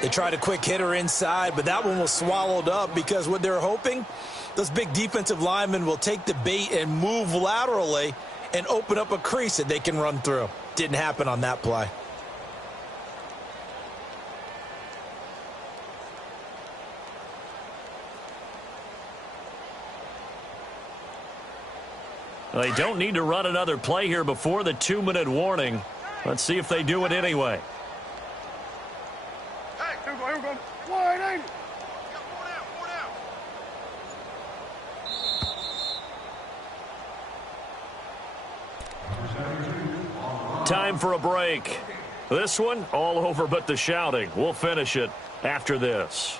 They tried a quick hitter inside, but that one was swallowed up because what they're hoping, those big defensive linemen will take the bait and move laterally and open up a crease that they can run through. Didn't happen on that play. They don't need to run another play here before the 2-minute warning. Let's see if they do it anyway. Hey, here we go. Wide angle. Time for a break. This one, all over but the shouting. We'll finish it after this.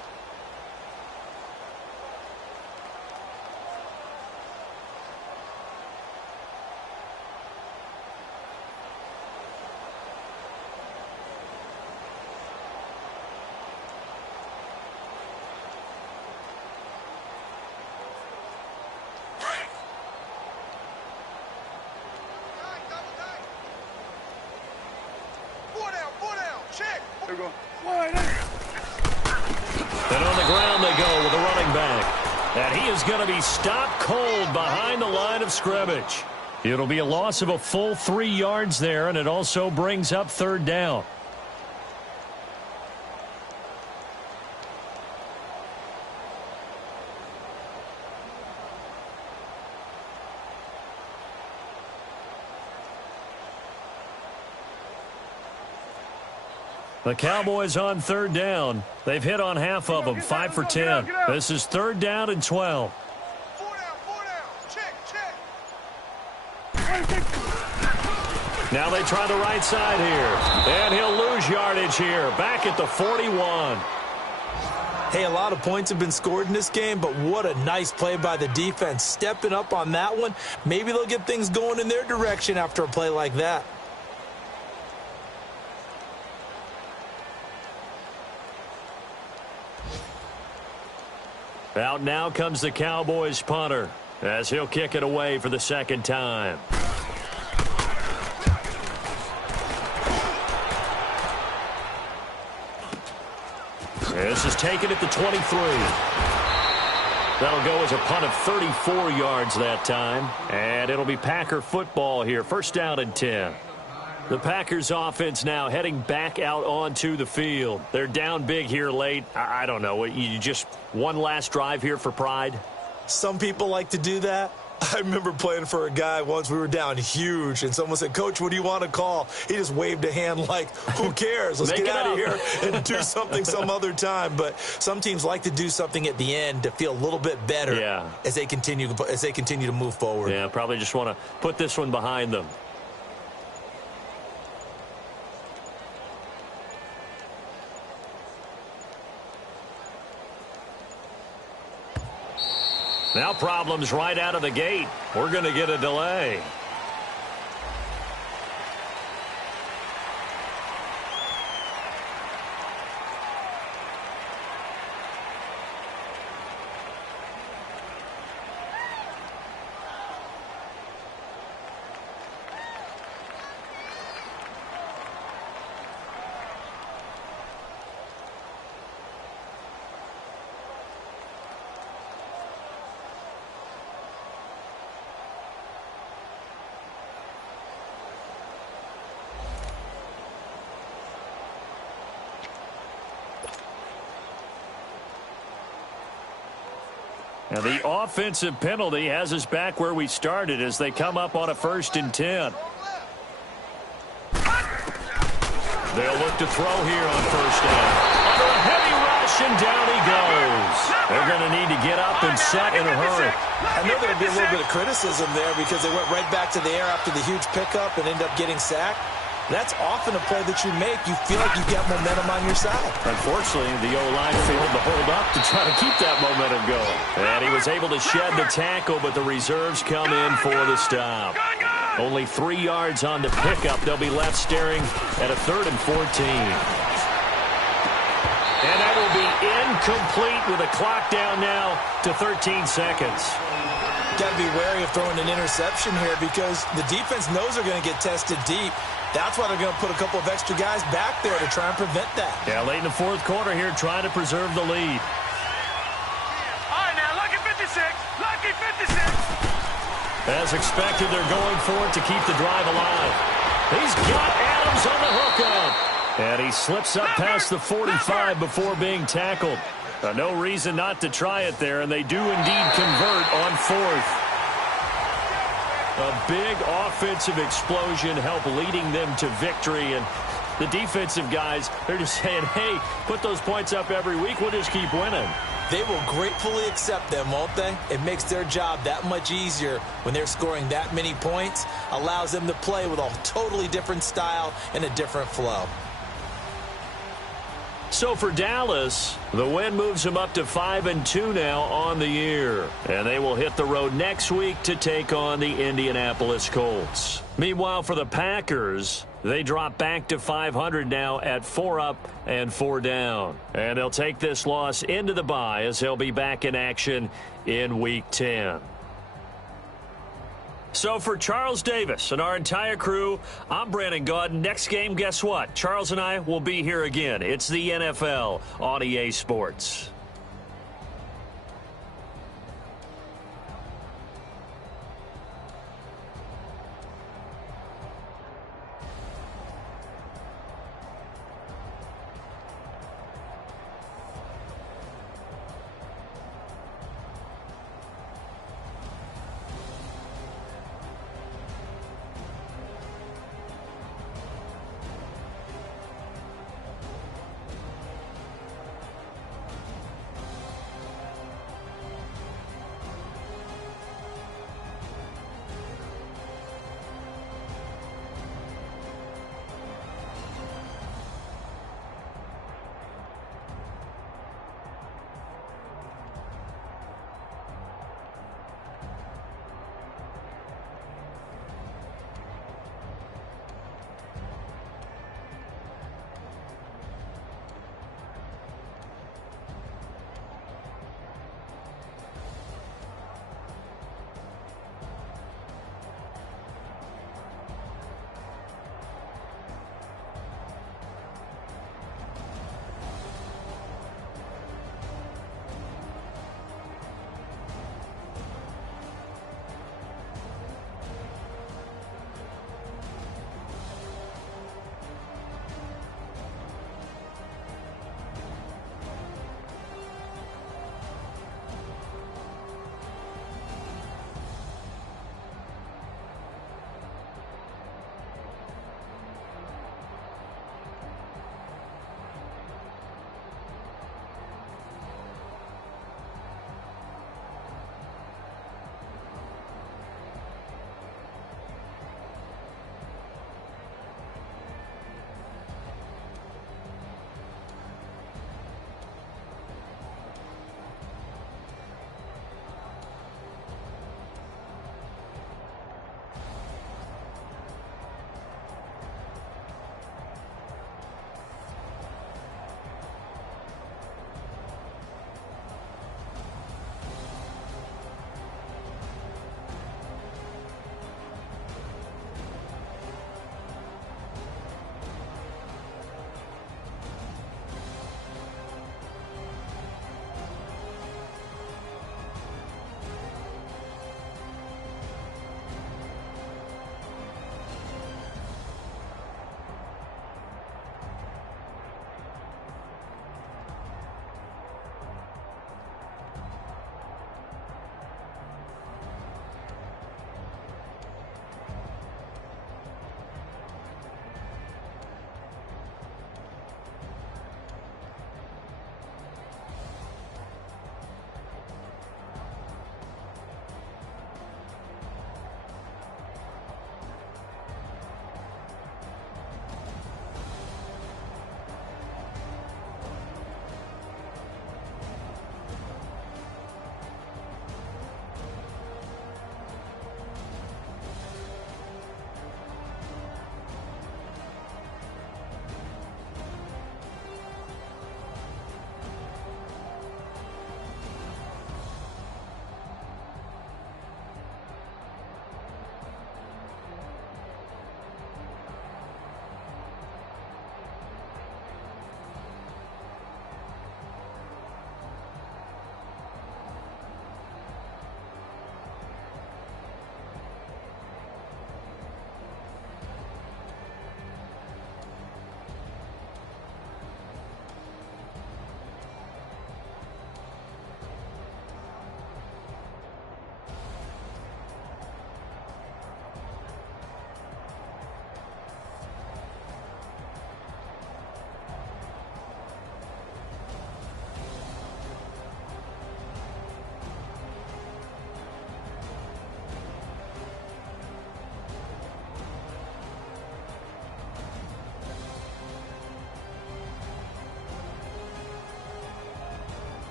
And on the ground they go with a running back. And he is going to be stopped cold behind the line of scrimmage. It'll be a loss of a full 3 yards there, and it also brings up 3rd down. The Cowboys on 3rd down. They've hit on half of them, 5 for 10. This is 3rd down and 12. 4 down. Check. Now they try the right side here. And he'll lose yardage here. Back at the 41. Hey, a lot of points have been scored in this game, but what a nice play by the defense. Stepping up on that one, maybe they'll get things going in their direction after a play like that. Out now comes the Cowboys punter as he'll kick it away for the second time. This is taken at the 23. That'll go as a punt of 34 yards that time. And it'll be Packer football here. First down and 10. The Packers offense now heading back out onto the field. They're down big here late. I don't know. You just one last drive here for pride? Some people like to do that. I remember playing for a guy once. We were down huge, and someone said, "Coach, what do you want to call?" He just waved a hand like, who cares? Let's get out of here and do something some other time. But some teams like to do something at the end to feel a little bit better as they continue to move forward. Yeah, probably just want to put this one behind them. Now problems right out of the gate. We're going to get a delay. And the offensive penalty has us back where we started as they come up on a 1st and 10. They'll look to throw here on 1st down. Under a heavy rush, and down he goes. They're going to need to get up and set in a hurry. I know there'll be a little bit of criticism there because they went right back to the air after the huge pickup and ended up getting sacked. That's often a play that you make. You feel like you've got momentum on your side. Unfortunately, the O-line failed to hold up to try to keep that momentum going. And he was able to shed the tackle, but the reserves come in for the stop. Only 3 yards on the pickup. They'll be left staring at a 3rd and 14. And that will be incomplete with a clock down now to 13 seconds. Got to be wary of throwing an interception here because the defense knows they're going to get tested deep. That's why they're going to put a couple of extra guys back there to try and prevent that. Yeah, late in the 4th quarter here, trying to preserve the lead. All right, now, lucky 56. Lucky 56. As expected, they're going for it to keep the drive alive. He's got Adams on the hookup. And he slips up past the 45 before being tackled. No reason not to try it there, and they do indeed convert on 4th. A big offensive explosion helped leading them to victory, and the defensive guys, they're just saying, hey, put those points up every week, we'll just keep winning. They will gratefully accept them, won't they? It makes their job that much easier when they're scoring that many points, allows them to play with a totally different style and a different flow. So for Dallas, the win moves them up to 5-2 now on the year. And they will hit the road next week to take on the Indianapolis Colts. Meanwhile, for the Packers, they drop back to 500 now at 4 up and 4 down. And they'll take this loss into the bye as they'll be back in action in Week 10. So for Charles Davis and our entire crew, I'm Brandon Gaudin. Next game, guess what? Charles and I will be here again. It's the NFL on EA Sports.